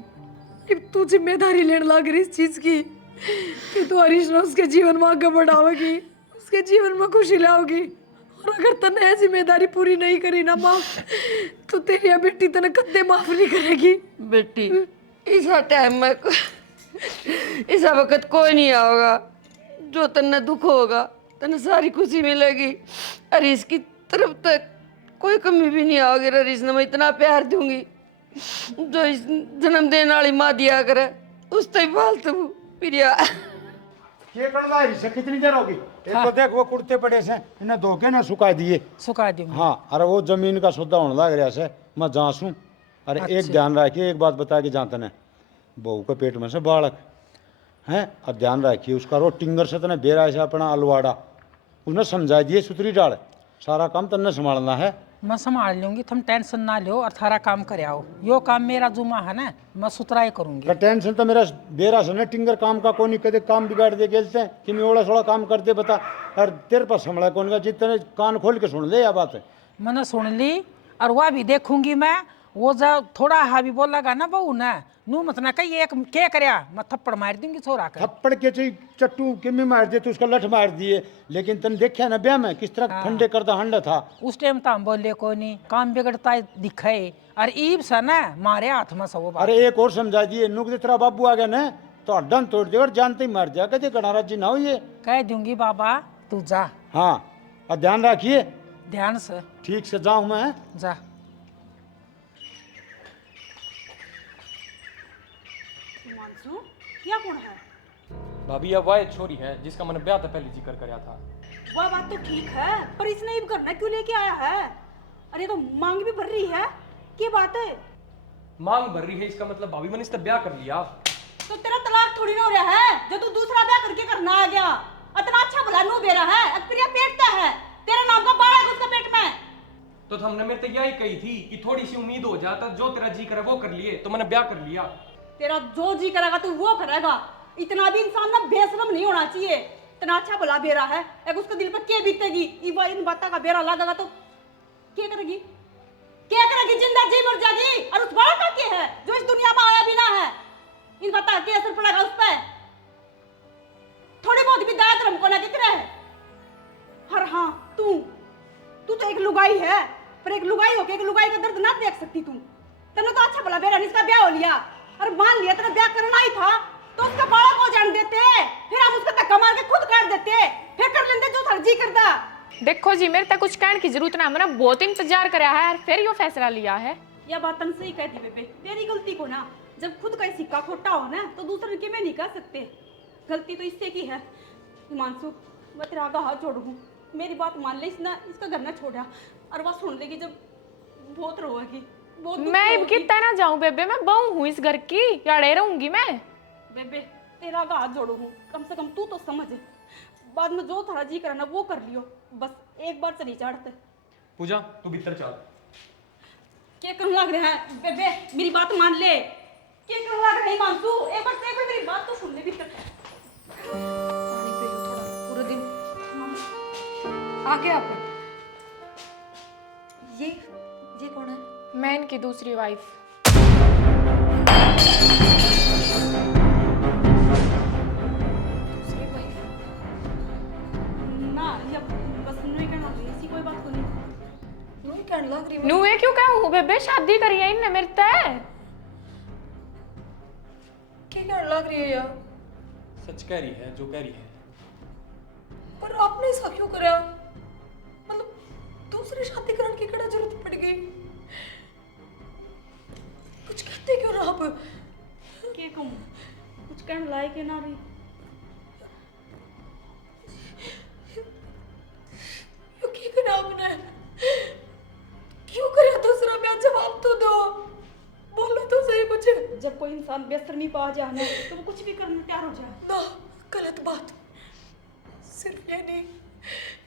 अब तू जिम्मेदारी लेने लग रही इस चीज की कि तू हरीश ने उसके जीवन में आगे बढ़ाओगी, उसके जीवन में खुशी लाओगी। और अगर तने ये जिम्मेदारी पूरी नहीं करी ना माँ, तो तेरी ये बेटी तने कद्दे माफ नहीं करेगी। बेटी इस टाइम में इस वक्त कोई नहीं आओगा जो तन्ने दुख होगा, तन्ने सारी खुशी मिलेगी। अरे इसकी तरफ तक कोई कमी भी नहीं आओगी। अरे इसने मैं इतना प्यार दूंगी जो इस जन्म देने वाली माँ दिया करे, उस तक फालतू प्रिया। ये करना है रिश्ते कितनी देर होगी? एक तो देख वो कुर्ते पड़े से इन्हें धो के ना सुखा दिए। सुखा दूंगी। हाँ अरे वो जमीन का सौदा होने लग रहा है, मैं जांचूं। अरे एक ध्यान रखिए, एक बात बता के जानते हैं, बहू के पेट में से बालक हैं, और ध्यान रखिए उसका रो टिंगर से तने बेरा से अपना अलवाड़ा उन्हें समझा दिए, सुतरी डाल सारा काम तन्ने संभालना है। मैं संभाल लूंगी, तुम टेंशन ना लो और थारा काम कर आओ। यो काम मेरा जुमा है ना, मैं सुतराई करूंगी। का टेंशन तो मेरा बेरा से ना टिंगर काम का कोनी कदे काम बिगाड़ दे गेलते हैं कि मैं ओड़ा सोड़ा काम कर दे बता। और तेरे पास संभला कौन का, जितने कान खोल के सुन ले या बात है। मैंने सुन ली और वह भी देखूंगी मैं। वो जब थोड़ा हावी बोलेगा ना बहू ना, नू मत ना कही एक क्या करया, मैं थप्पड़ मार दूंगी छोरा का। थप्पड़ के चाहिए चट्टू किम्मी मार दिए तो उसका लठ मार दिए, लेकिन तन देखा ना ब्याह में किस तरह ठंडे करता हंडा था। उस टाइम तो हम बोले को नहीं, काम बिगड़ता दिखाए और ईब सा ना मारे हाथ में सब बात। अरे एक और समझा दिए, नुक तेरा बाबू आ गया ना तो अड्डन तोड़ दे और जानते ही मर जा, कहते गणारा जी ना हो ये। कह दूंगी बाबा तू जा। हाँ और ध्यान रखिए, ध्यान से ठीक से जाऊँ मैं। जा। क्या कौन है? भाभी यह वह छोरी है जिसका मैंने ब्याह तो पहले जिक्र कराया था। वह बात तो ठीक है, पर इसने ईब करना क्यों लेके आया है? अरे तो मांग भी भर रही है, क्या बात है? मांग भर रही है इसका मतलब भाभी मैंने इससे ब्याह कर लिया। तो तेरा तलाक थोड़ी ना हो रहा है जो तू दूसरा ब्याह करके करना आ गया। इतना अच्छा भला नू दे रहा है, अब प्रिया पेटता है, तेरे नाम का बालक उसका पेट में। तो हमने मेरे से यही कही थी कि थोड़ी सी उम्मीद हो जाता, जो तेरा जी करे वो कर लिए, तो मैंने ब्याह कर लिया। तेरा जो जी करेगा तू वो करेगा। इतना भी इंसान ना बेशरम नहीं होना चाहिए। इतना अच्छा भला बेरा है, एक उसके दिल पर क्या बीतेगी? इन बातों का बेरा लगेगा तो क्या करेगी? क्या करेगी? जिंदा जी मर जाएगी। और उस बालक का क्या है जो इस दुनिया में आया भी ना है? इन बातों का क्या असर पड़ेगा उस पर? लुगाई है, पर एक लुगाई होके एक लुगाई का दर्द ना देख सकती तुम। तने तो अच्छा भला बेरा इसका ब्याह हो लिया, और मान लिया तेरा ब्याह करना ही था तो उसका बालक हो जाने देते, फिर हम उसका धक्का मार के खुद काट देते, फिर कर लेते जो थर्जी करता। देखो जी, मेरे तक कुछ कहने की जरूरत ना, मैंने बहुत इंतजार कराया है, फिर यो फैसला लिया है। यह बात तन सही कहती बेबे, तेरी गलती को ना, जब खुद का सिक्का खोटा हो ना तो दूसरे की में नहीं कह सकते। गलती तो इससे की है। हिमांशु, मैं तेरा आगा हाथ जोड़ूँ, मेरी बात मान ले, इसका घर ना छोड़ा, और वह सुन लेगी जब बहुत रोएगी, बहुत दुख मैं होगी। कितना ना जाऊं बेबे, मैं बहू हूँ इस घर की, अड़े रहूंगी मैं। बेबे तेरा आगा हाथ जोड़ूँ, कम से कम तू तो समझ, बाद में जो थारा जी करना वो कर लियो, बस एक बार चली चढ़ते। पूजा तू भीतर चल। क्या करने लग रहा है बेबे, मेरी बात मान ले, क्या करने लग रहा है हिमांशु, एक बार मेरी बात तो सुन ले भीतर। पानी पी लो थोड़ा, पूरा दिन आगे आप। ये कौन है? मैं इनकी दूसरी वाइफ। दूसरी वाइफ ना, या बस नहीं करना चाहिए, ऐसी कोई बात को नहीं कहने लग रही। नुए क्यों कहूँ बेबे, शादी करी है इनने मेरे तय। क्या कहने लग रही है यार? सच कह रही है जो कह रही है। पर आपने ऐसा क्यों करा? मतलब दूसरी शादी करने की क्या जरूरत पड़ गई? कुछ कहते क्यों ना आप? क्या कहूँ, कुछ कहने लायक है ना रही। क्यों करा आपने? क्यों करा दूसरा ब्याह? जवाब तो दो, बोलो तो सही कुछ। जब कोई इंसान बेशर्मी पा जाए तो वो कुछ भी करने तैयार हो जाए ना। गलत बात। सिर्फ ये नहीं,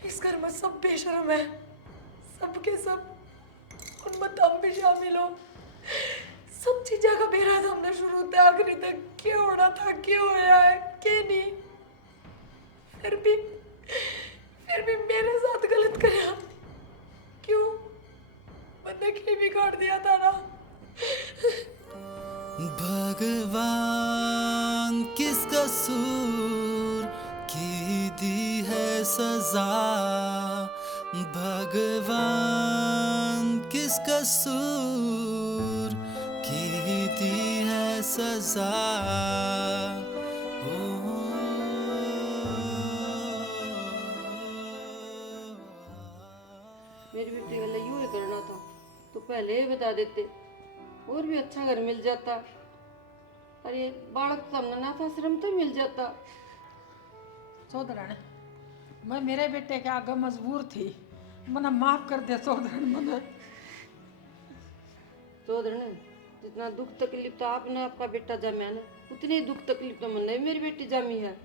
इस घर में सब बेशर्म है, सबके सब, उनमें तुम भी शामिल हो। सब चीजें का बेरा हमने शुरू से आखिरी तक क्या होना था, क्या हो रहा है, क्या नहीं, फिर भी मेरे साथ गलत करा। क्यों? मैंने क्या बिगाड़ दिया था ना? भगवान किस कसूर की दी है सजा, भगवान किस कसूर की दी है सजा। मेरी बेटी गले यूं ही करना था तो पहले ही बता देते, और भी अच्छा घर मिल जाता। अरे बालक तो हमने ना था, श्रम तो मिल जाता। चौधरण, मैं मेरे बेटे के आगे मजबूर थी, मना माफ कर दे चौधरण मना। चौधरण, जितना दुख तकलीफ तो आपने आपका बेटा जमा ना, उतनी ही दुख तकलीफ तो मैंने मेरी बेटी जमी है,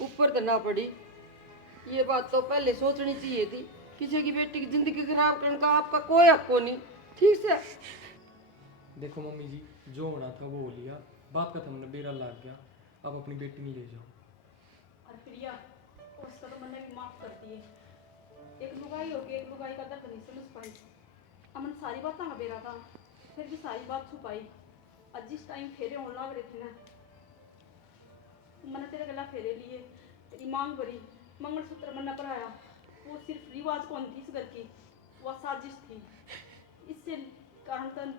ऊपर तो ना पड़ी। ये बात तो पहले सोचनी चाहिए थी, किसी की बेटी की जिंदगी खराब करने का आपका कोई हक को नहीं। ठीक से देखो मम्मी जी, जो होना था वो हो लिया, बात का तुमने बेरा लाग गया, अब अपनी बेटी नहीं ले जाओ। और प्रिया, उसका तो मैंने भी माफ करती है। एक लुगाई होगी, एक लुगाई का दर्द नहीं समझ पाई। अमन सारी बात ना बेरा था, फिर भी सारी बात छुपाई। आज जिस टाइम फेरे होने लग रहे थे ना, मैंने तेरे गला फेरे लिए, तेरी मांग भरी, मंगलसूत्र मन्ना कराया। वो सिर्फ रिवाज कौन थी इस घर की, वह साजिश थी। इससे कारण तन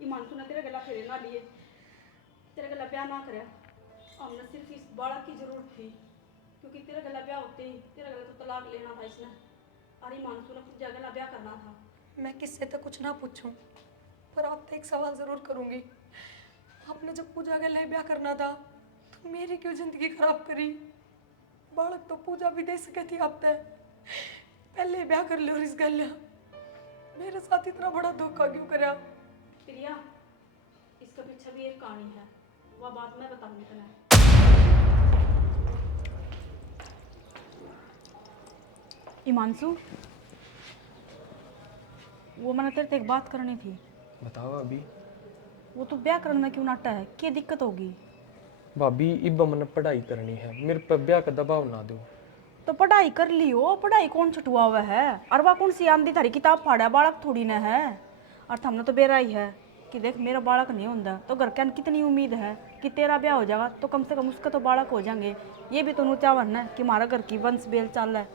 हिमांशु ने तेरे गला फेरे ना लिए, तेरे गला ब्याह ना कराया। हमने सिर्फ इस बालक की जरूरत थी, क्योंकि तेरे गला ब्याह होते ही तेरे गला तो तलाक लेना था इसने, और हिमांशु ने पूजा गला ब्याह करना था। मैं किससे तो कुछ ना पूछूं, पर आपसे एक सवाल जरूर करूंगी। आपने जब पूजा गला ब्याह करना था तो मेरी क्यों जिंदगी खराब करी? बालक तो पूजा भी दे सके थी आपने, पहले ब्याह कर लो। और इस गल मेरे साथ इतना बड़ा धोखा क्यों करा? प्रिया, इसके पीछे भी एक कहानी है, वह बात मैं बताऊंगी तुम्हें। हिमांशु, वो मैंने तेरे से एक बात करनी थी। बताओ अभी। वो तो ब्याह करने में क्यों नाटा है, क्या दिक्कत होगी? भाभी इब मैंने पढ़ाई करनी है, मेरे पर ब्याह का दबाव ना दो। तो पढ़ाई कर लियो, पढ़ाई कौन छुटवा हुआ है? और वह कौन सी आंधी थारी किताब फाड़ा, बालक थोड़ी न है। और हमने तो बेरा ही है कि देख मेरा बालक नहीं होता तो घर के कितनी उम्मीद है कि तेरा ब्याह हो जाएगा तो कम से कम उसका तो बालक हो जाएंगे। ये भी तो चावन है कि हमारा घर की वंश बेल चल है।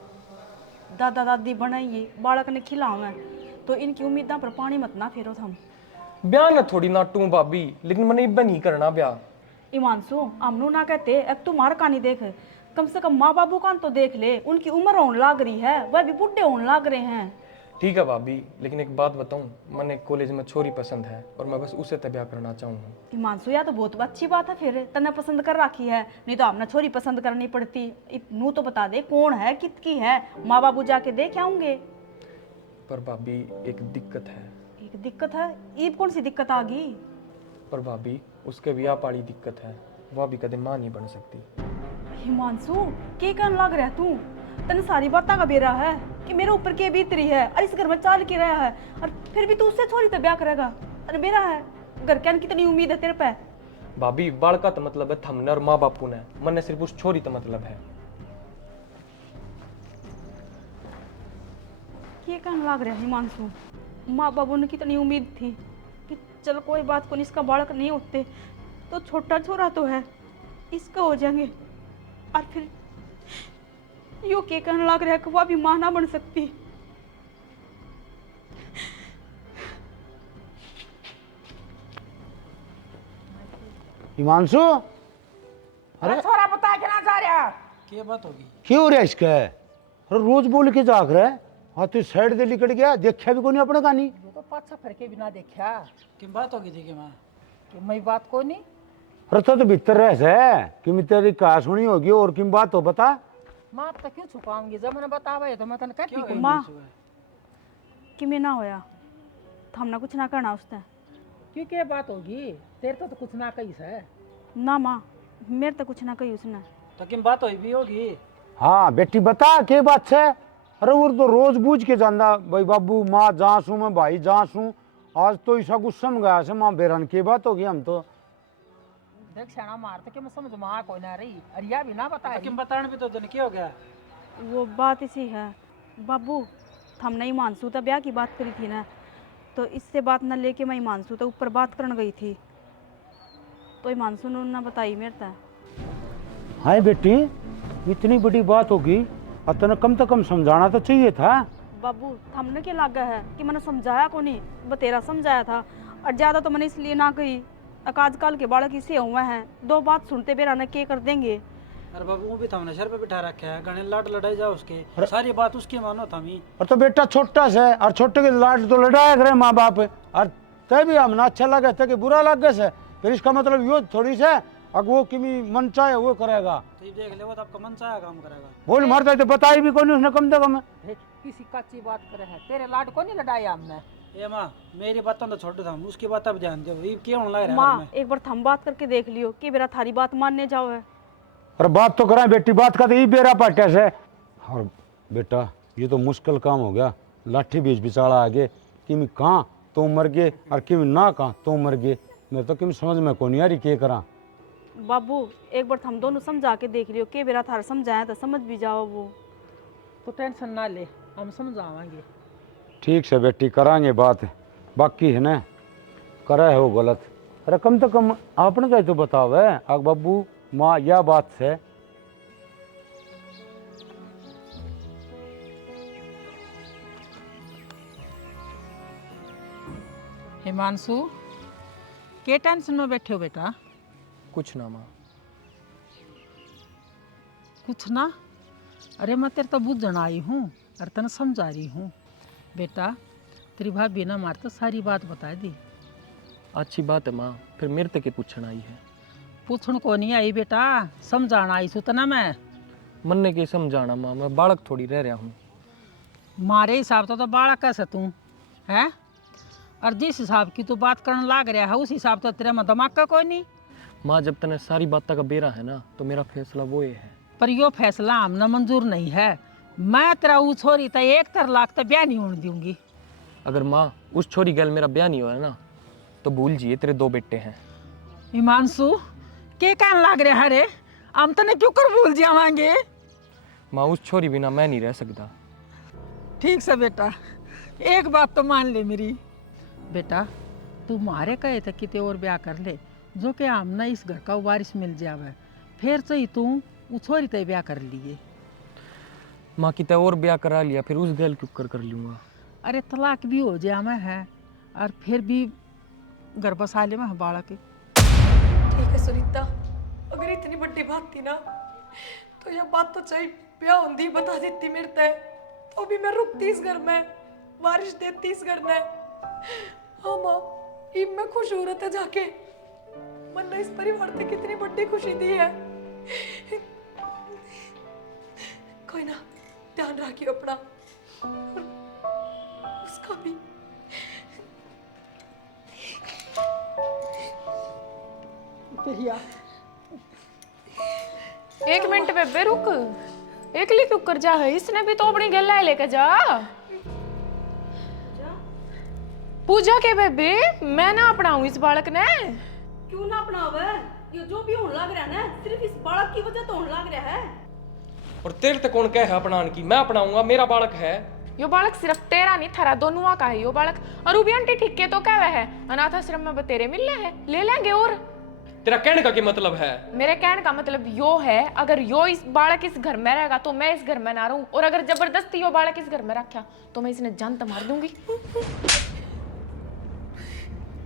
दादा दादी बनाइए बालक ने खिलावे तो इनकी उम्मीदा पर पानी मत ना फेरो थम। ब्याह न थोड़ी नाटू भाभी, लेकिन मैंने इब्बा नहीं करना ब्याह। ईमानसू हमनू ना कहते एक तुम्हारा कहानी देख, कम से कम माँ बाबू का तो देख ले, उनकी उम्र होने लग रही है, वह भी बुढ़े होने लग रहे हैं। ठीक है भाभी, लेकिन एक बात बताऊं, मैंने कॉलेज में छोरी पसंद है और मैं बस उसे तय ब्याह करना चाहूँगा। ईमानसू या तो बहुत अच्छी बात है, फिर तने पसंद कर रखी है, नहीं तो हमने छोरी पसंद करनी पड़ती। नू तो बता दे कौन है कितकी है, माँ बाबू जाके देख आऊंगे। पर भाभी एक दिक्कत है। एक दिक्कत है? ईद कौन सी दिक्कत आ गई? पर भाभी उसके ब्याह पाड़ी दिक्कत है, वह भी कदे माँ नहीं बन सकती। हिमांशु के कहने लग रहा तू? तने सारी बातें का बेरा है कि मेरे ऊपर के बीत रही है और इस घर में चाल के रहा है, और फिर भी तू उससे छोरी तो ब्याह करेगा? अरे बेरा है, घर के कितनी उम्मीद है तेरे पे? भाभी बाल का तो मतलब है थमने और माँ बापू ने, मन सिर्फ उस छोरी तो मतलब है। ये कहने लग रहा है हिमांशु? माँ बाबू ने कितनी उम्मीद थी कि चल कोई बात को, इसका बालक नहीं होते तो छोटा छोरा तो है, इसका हो जाएंगे, और फिर यो के कहने लग रहा है कि वह भी मां ना बन सकती। हिमांशु, अरे छोरा बता के ना जा रहा। क्या बात होगी? क्यों हो रहा है इसका? अरे रोज बोल के जाग रहा है। हाँ तू साइड दे निकल गया, देखा भी कोनी अपने कहानी। वो तो पाछा फिर के बिना देखा क्या बात होगी थी कि मैं कि मैं बात को नहीं। अरे तो भीतर रह से कि मैं तेरी कहा सुनी होगी और किम बात हो बता। माँ अब तक क्यों छुपाऊंगी, जब मैंने बतावा है तो मैं तने कहती कोई माँ कि मैं ना होया तो हमने कुछ ना करना उसने। क्यों क्या बात होगी, तेरे तो कुछ ना कही है ना माँ, मेरे तो कुछ ना कही उसने। तो किम बात हुई भी होगी? हाँ बेटी बता क्या बात है। अरे वो तो रोज बूझ के जाना भाई बाबू माँ जहाँ सू मैं भाई जहाँ सू, आज तो ऐसा गुस्सा में गया से माँ बेरन की बात होगी। हम तो देख शाना मारते कि मैं समझ माँ कोई ना रही, अरे या भी ना बताया। किम बताने भी तो दिन क्या हो गया? वो बात इसी है बाबू, हमने हिमांशु तो ब्याह की बात करी थी ना, तो इससे बात न लेके मैं हिमांशु तो ऊपर बात करने गई थी, तो हिमांशु ने ना बताई मेरे तक। हाय बेटी इतनी बड़ी बात होगी, अतने कम से कम समझाना तो चाहिए था। बाबू हमने क्या लगा है कि मैंने समझाया को नहीं, बतेरा समझाया था, और ज़्यादा तो मैंने इसलिए ना कही, आजकल के बालक इसे हुए हैं, दो बात सुनते बेरा न के कर देंगे। अरे बाबू वो भी था, हमने सर पे बिठा रखा है, गणे लाट लड़ाई जाओ उसके, सारी बात उसकी मानो था मी। और तो बेटा छोटा से और छोटे के लाट तो लड़ाया करे माँ बाप, और तभी हमने अच्छा लगे थे कि बुरा लग गए से, फिर इसका मतलब यो थोड़ी से अब वो किमी मन चाहे वो करेगा। तो ये देख ले वो तो आपका मन चाहे काम करेगा। बोल मरता है तो बताई भी कौन उसने कम से कम। देख किसी कच्ची बात करे है, तेरे लाड को नहीं लड़ाया हमने। ए माँ मेरी बातों तो छोड़ दो, हम उसकी बात अब ध्यान दो, ये क्या होने लग रहा है? माँ एक बार थम बात करके देख लियो कि मेरा थारी बात मानने जाओ है। अरे बात तो करा बेटी, बात का तो ये बेरा पाटे से। और बेटा ये तो मुश्किल काम हो गया, लाठी बीच बिचाड़ा आगे कि मैं कहाँ तो मर गए और कि मैं ना कहाँ तो मर गए, मैं तो कि समझ में कौन यारी के करा। बाबू एक बार हम दोनों समझा के देख लियो कि मेरा थारा समझाया तो समझ भी जाओ। वो तो टेंशन ना ले, हम समझावांगे। ठीक से बेटी करांगे बात, बाकी है ना करे है वो गलत। अरे कम से कम आपने कहे तो बताओ है आग बाबू माँ यह बात से। हिमांशु के टेंशन में बैठे हो बेटा? कुछ ना माँ। कुछ ना? अरे मैं तेरे तो बुझन आई हूँ और तेने समझा रही हूँ बेटा, तेरी भाभी ना मार तो सारी बात बता दी। अच्छी बात है माँ, फिर मेरे तक पूछना आई है। पूछण को नहीं आई बेटा, समझाना आई सु तना मैं। मन ने के समझाना माँ, मैं बालक थोड़ी रह रहा हूँ। मारे हिसाब तो बालक कैसे तू है, और जिस हिसाब की तू बात करने लाग रहा है उस हिसाब तो तेरे में दिमाग का कोई नहीं। माँ जब तने सारी बातों का बेरा है ना, तो मेरा फैसला वो ये है। पर यो फैसला हमने मंजूर नहीं है। मैं तेरा वो छोरी तो 1 लाख तो ब्याह नहीं होने दूंगी। अगर माँ उस छोरी गैल मेरा ब्याह नहीं हुआ है ना, तो भूल जिए तेरे 2 बेटे हैं। हिमांशु के कहने लाग रहा है रे, हम तने क्यों कर भूल जावांगे? माँ उस छोरी बिना मैं नहीं रह सकता। ठीक से बेटा, एक बात तो मान ले मेरी बेटा, तू मारे कहे थे किते और ब्याह कर ले, जो कि हमने इस घर का वारिस मिल जावे, फिर से ही तू छोरी ते ब्याह कर लिए। माँ की तय और ब्याह करा लिया, फिर उस गैल के ऊपर कर लूँगा। अरे तलाक भी हो जाए मैं है और फिर भी घर बसा ले मैं बाड़ा के। ठीक है सुनीता, अगर इतनी बड़ी बात थी ना तो यह बात तो चाहे ब्याह होंदी बता देती मेरे तय, तो भी मैं रुकती इस घर में, बारिश देती इस घर में। हाँ माँ, इब मैं खुश हो रहा था जाके, मन ने इस परिवार से कितनी बड़ी खुशी दी है। कोई ना, ध्यान रखियो अपना और उसका भी। भैया एक मिनट बेबे रुक, एकली क्यों कर जा है? इसने भी तो अपनी गल्ला लेके जा। पूजा के बेबे, मैं ना अपनाऊं इस बालक ने। क्यों ना अपनावे? ये जो भी होने लग रहा है ना, सिर्फ इस बालक की वजह तो होने लग रहा है। और तेरे तक कौन कह है अपनाने की? मैं अपनाऊंगा, मेरा बालक है। यो बालक सिर्फ तेरा नहीं थारा दोनों का है यो बालक। और भी आंटी ठीक के तो कह है अनाथ आश्रम में बतेरे मिलने हैं, ले लेंगे। और तेरा कहने का क्या मतलब है? मेरे कहने का मतलब यो है, अगर यो इस बालक इस घर में रहेगा तो मैं इस घर में ना रहूं, और अगर जबरदस्ती यो बालक इस घर में रखा तो मैं इसने जान तो मार दूंगी।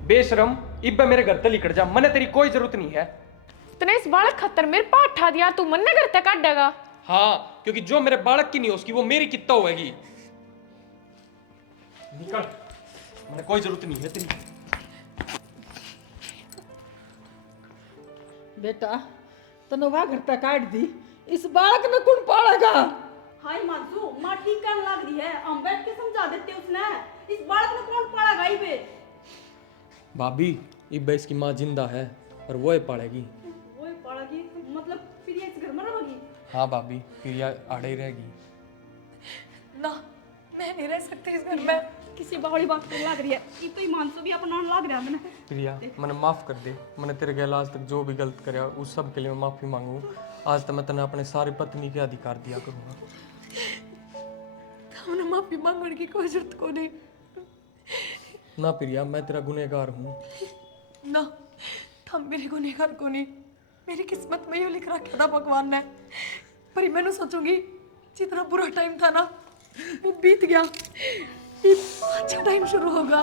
बेशरम, इब्बे मेरे घर तक लिकड़ जा, मने तेरी कोई जरूरत नहीं है। तूने इस बालक खतर मेरे पास उठा दिया, तू मन घर तक काट देगा। हाँ, क्योंकि जो मेरे बालक की नहीं उसकी वो मेरी कितना होगी। निकल, मने कोई जरूरत नहीं है तेरी। बेटा तने वह घर तक काट दी, इस बालक ने कौन पालेगा? हाय माजू, माँ ठीक करने लग रही है, हम बैठ के समझा देते उसने। इस बालक ने कौन पाला भाई बे? भाभी, इब्बे इसकी माँ जिंदा है और वो ही पालेगी। वो ही पालेगी मतलब फिर ये इस घर में रहेगी? हाँ भाभी, फिर यह आड़े ही रहेगी। ना, मैं नहीं रह सकती इस घर में। किसी बड़ी बात करने लग रही है, ये तो ईमान से भी अपना लग रहा है मैंने। प्रिया, मैंने माफ़ कर दे। मैंने तेरे गैल आज तक जो भी गलत कराया उस सब के लिए मैं माफ़ी मांगू। आज तक मैं तेने अपने सारे पत्नी के अधिकार दिया करूँगा। हमने माफी मांगने की कोई जरूरत को नहीं। ना प्रिया, मैं तेरा गुनहगार हूँ। ना, तुम मेरे गुनहगार को नहीं, मेरी किस्मत में ये लिख रखा था भगवान ने। पर मैंने सोचूंगी जितना बुरा टाइम था ना वो बीत गया, अच्छा टाइम शुरू होगा।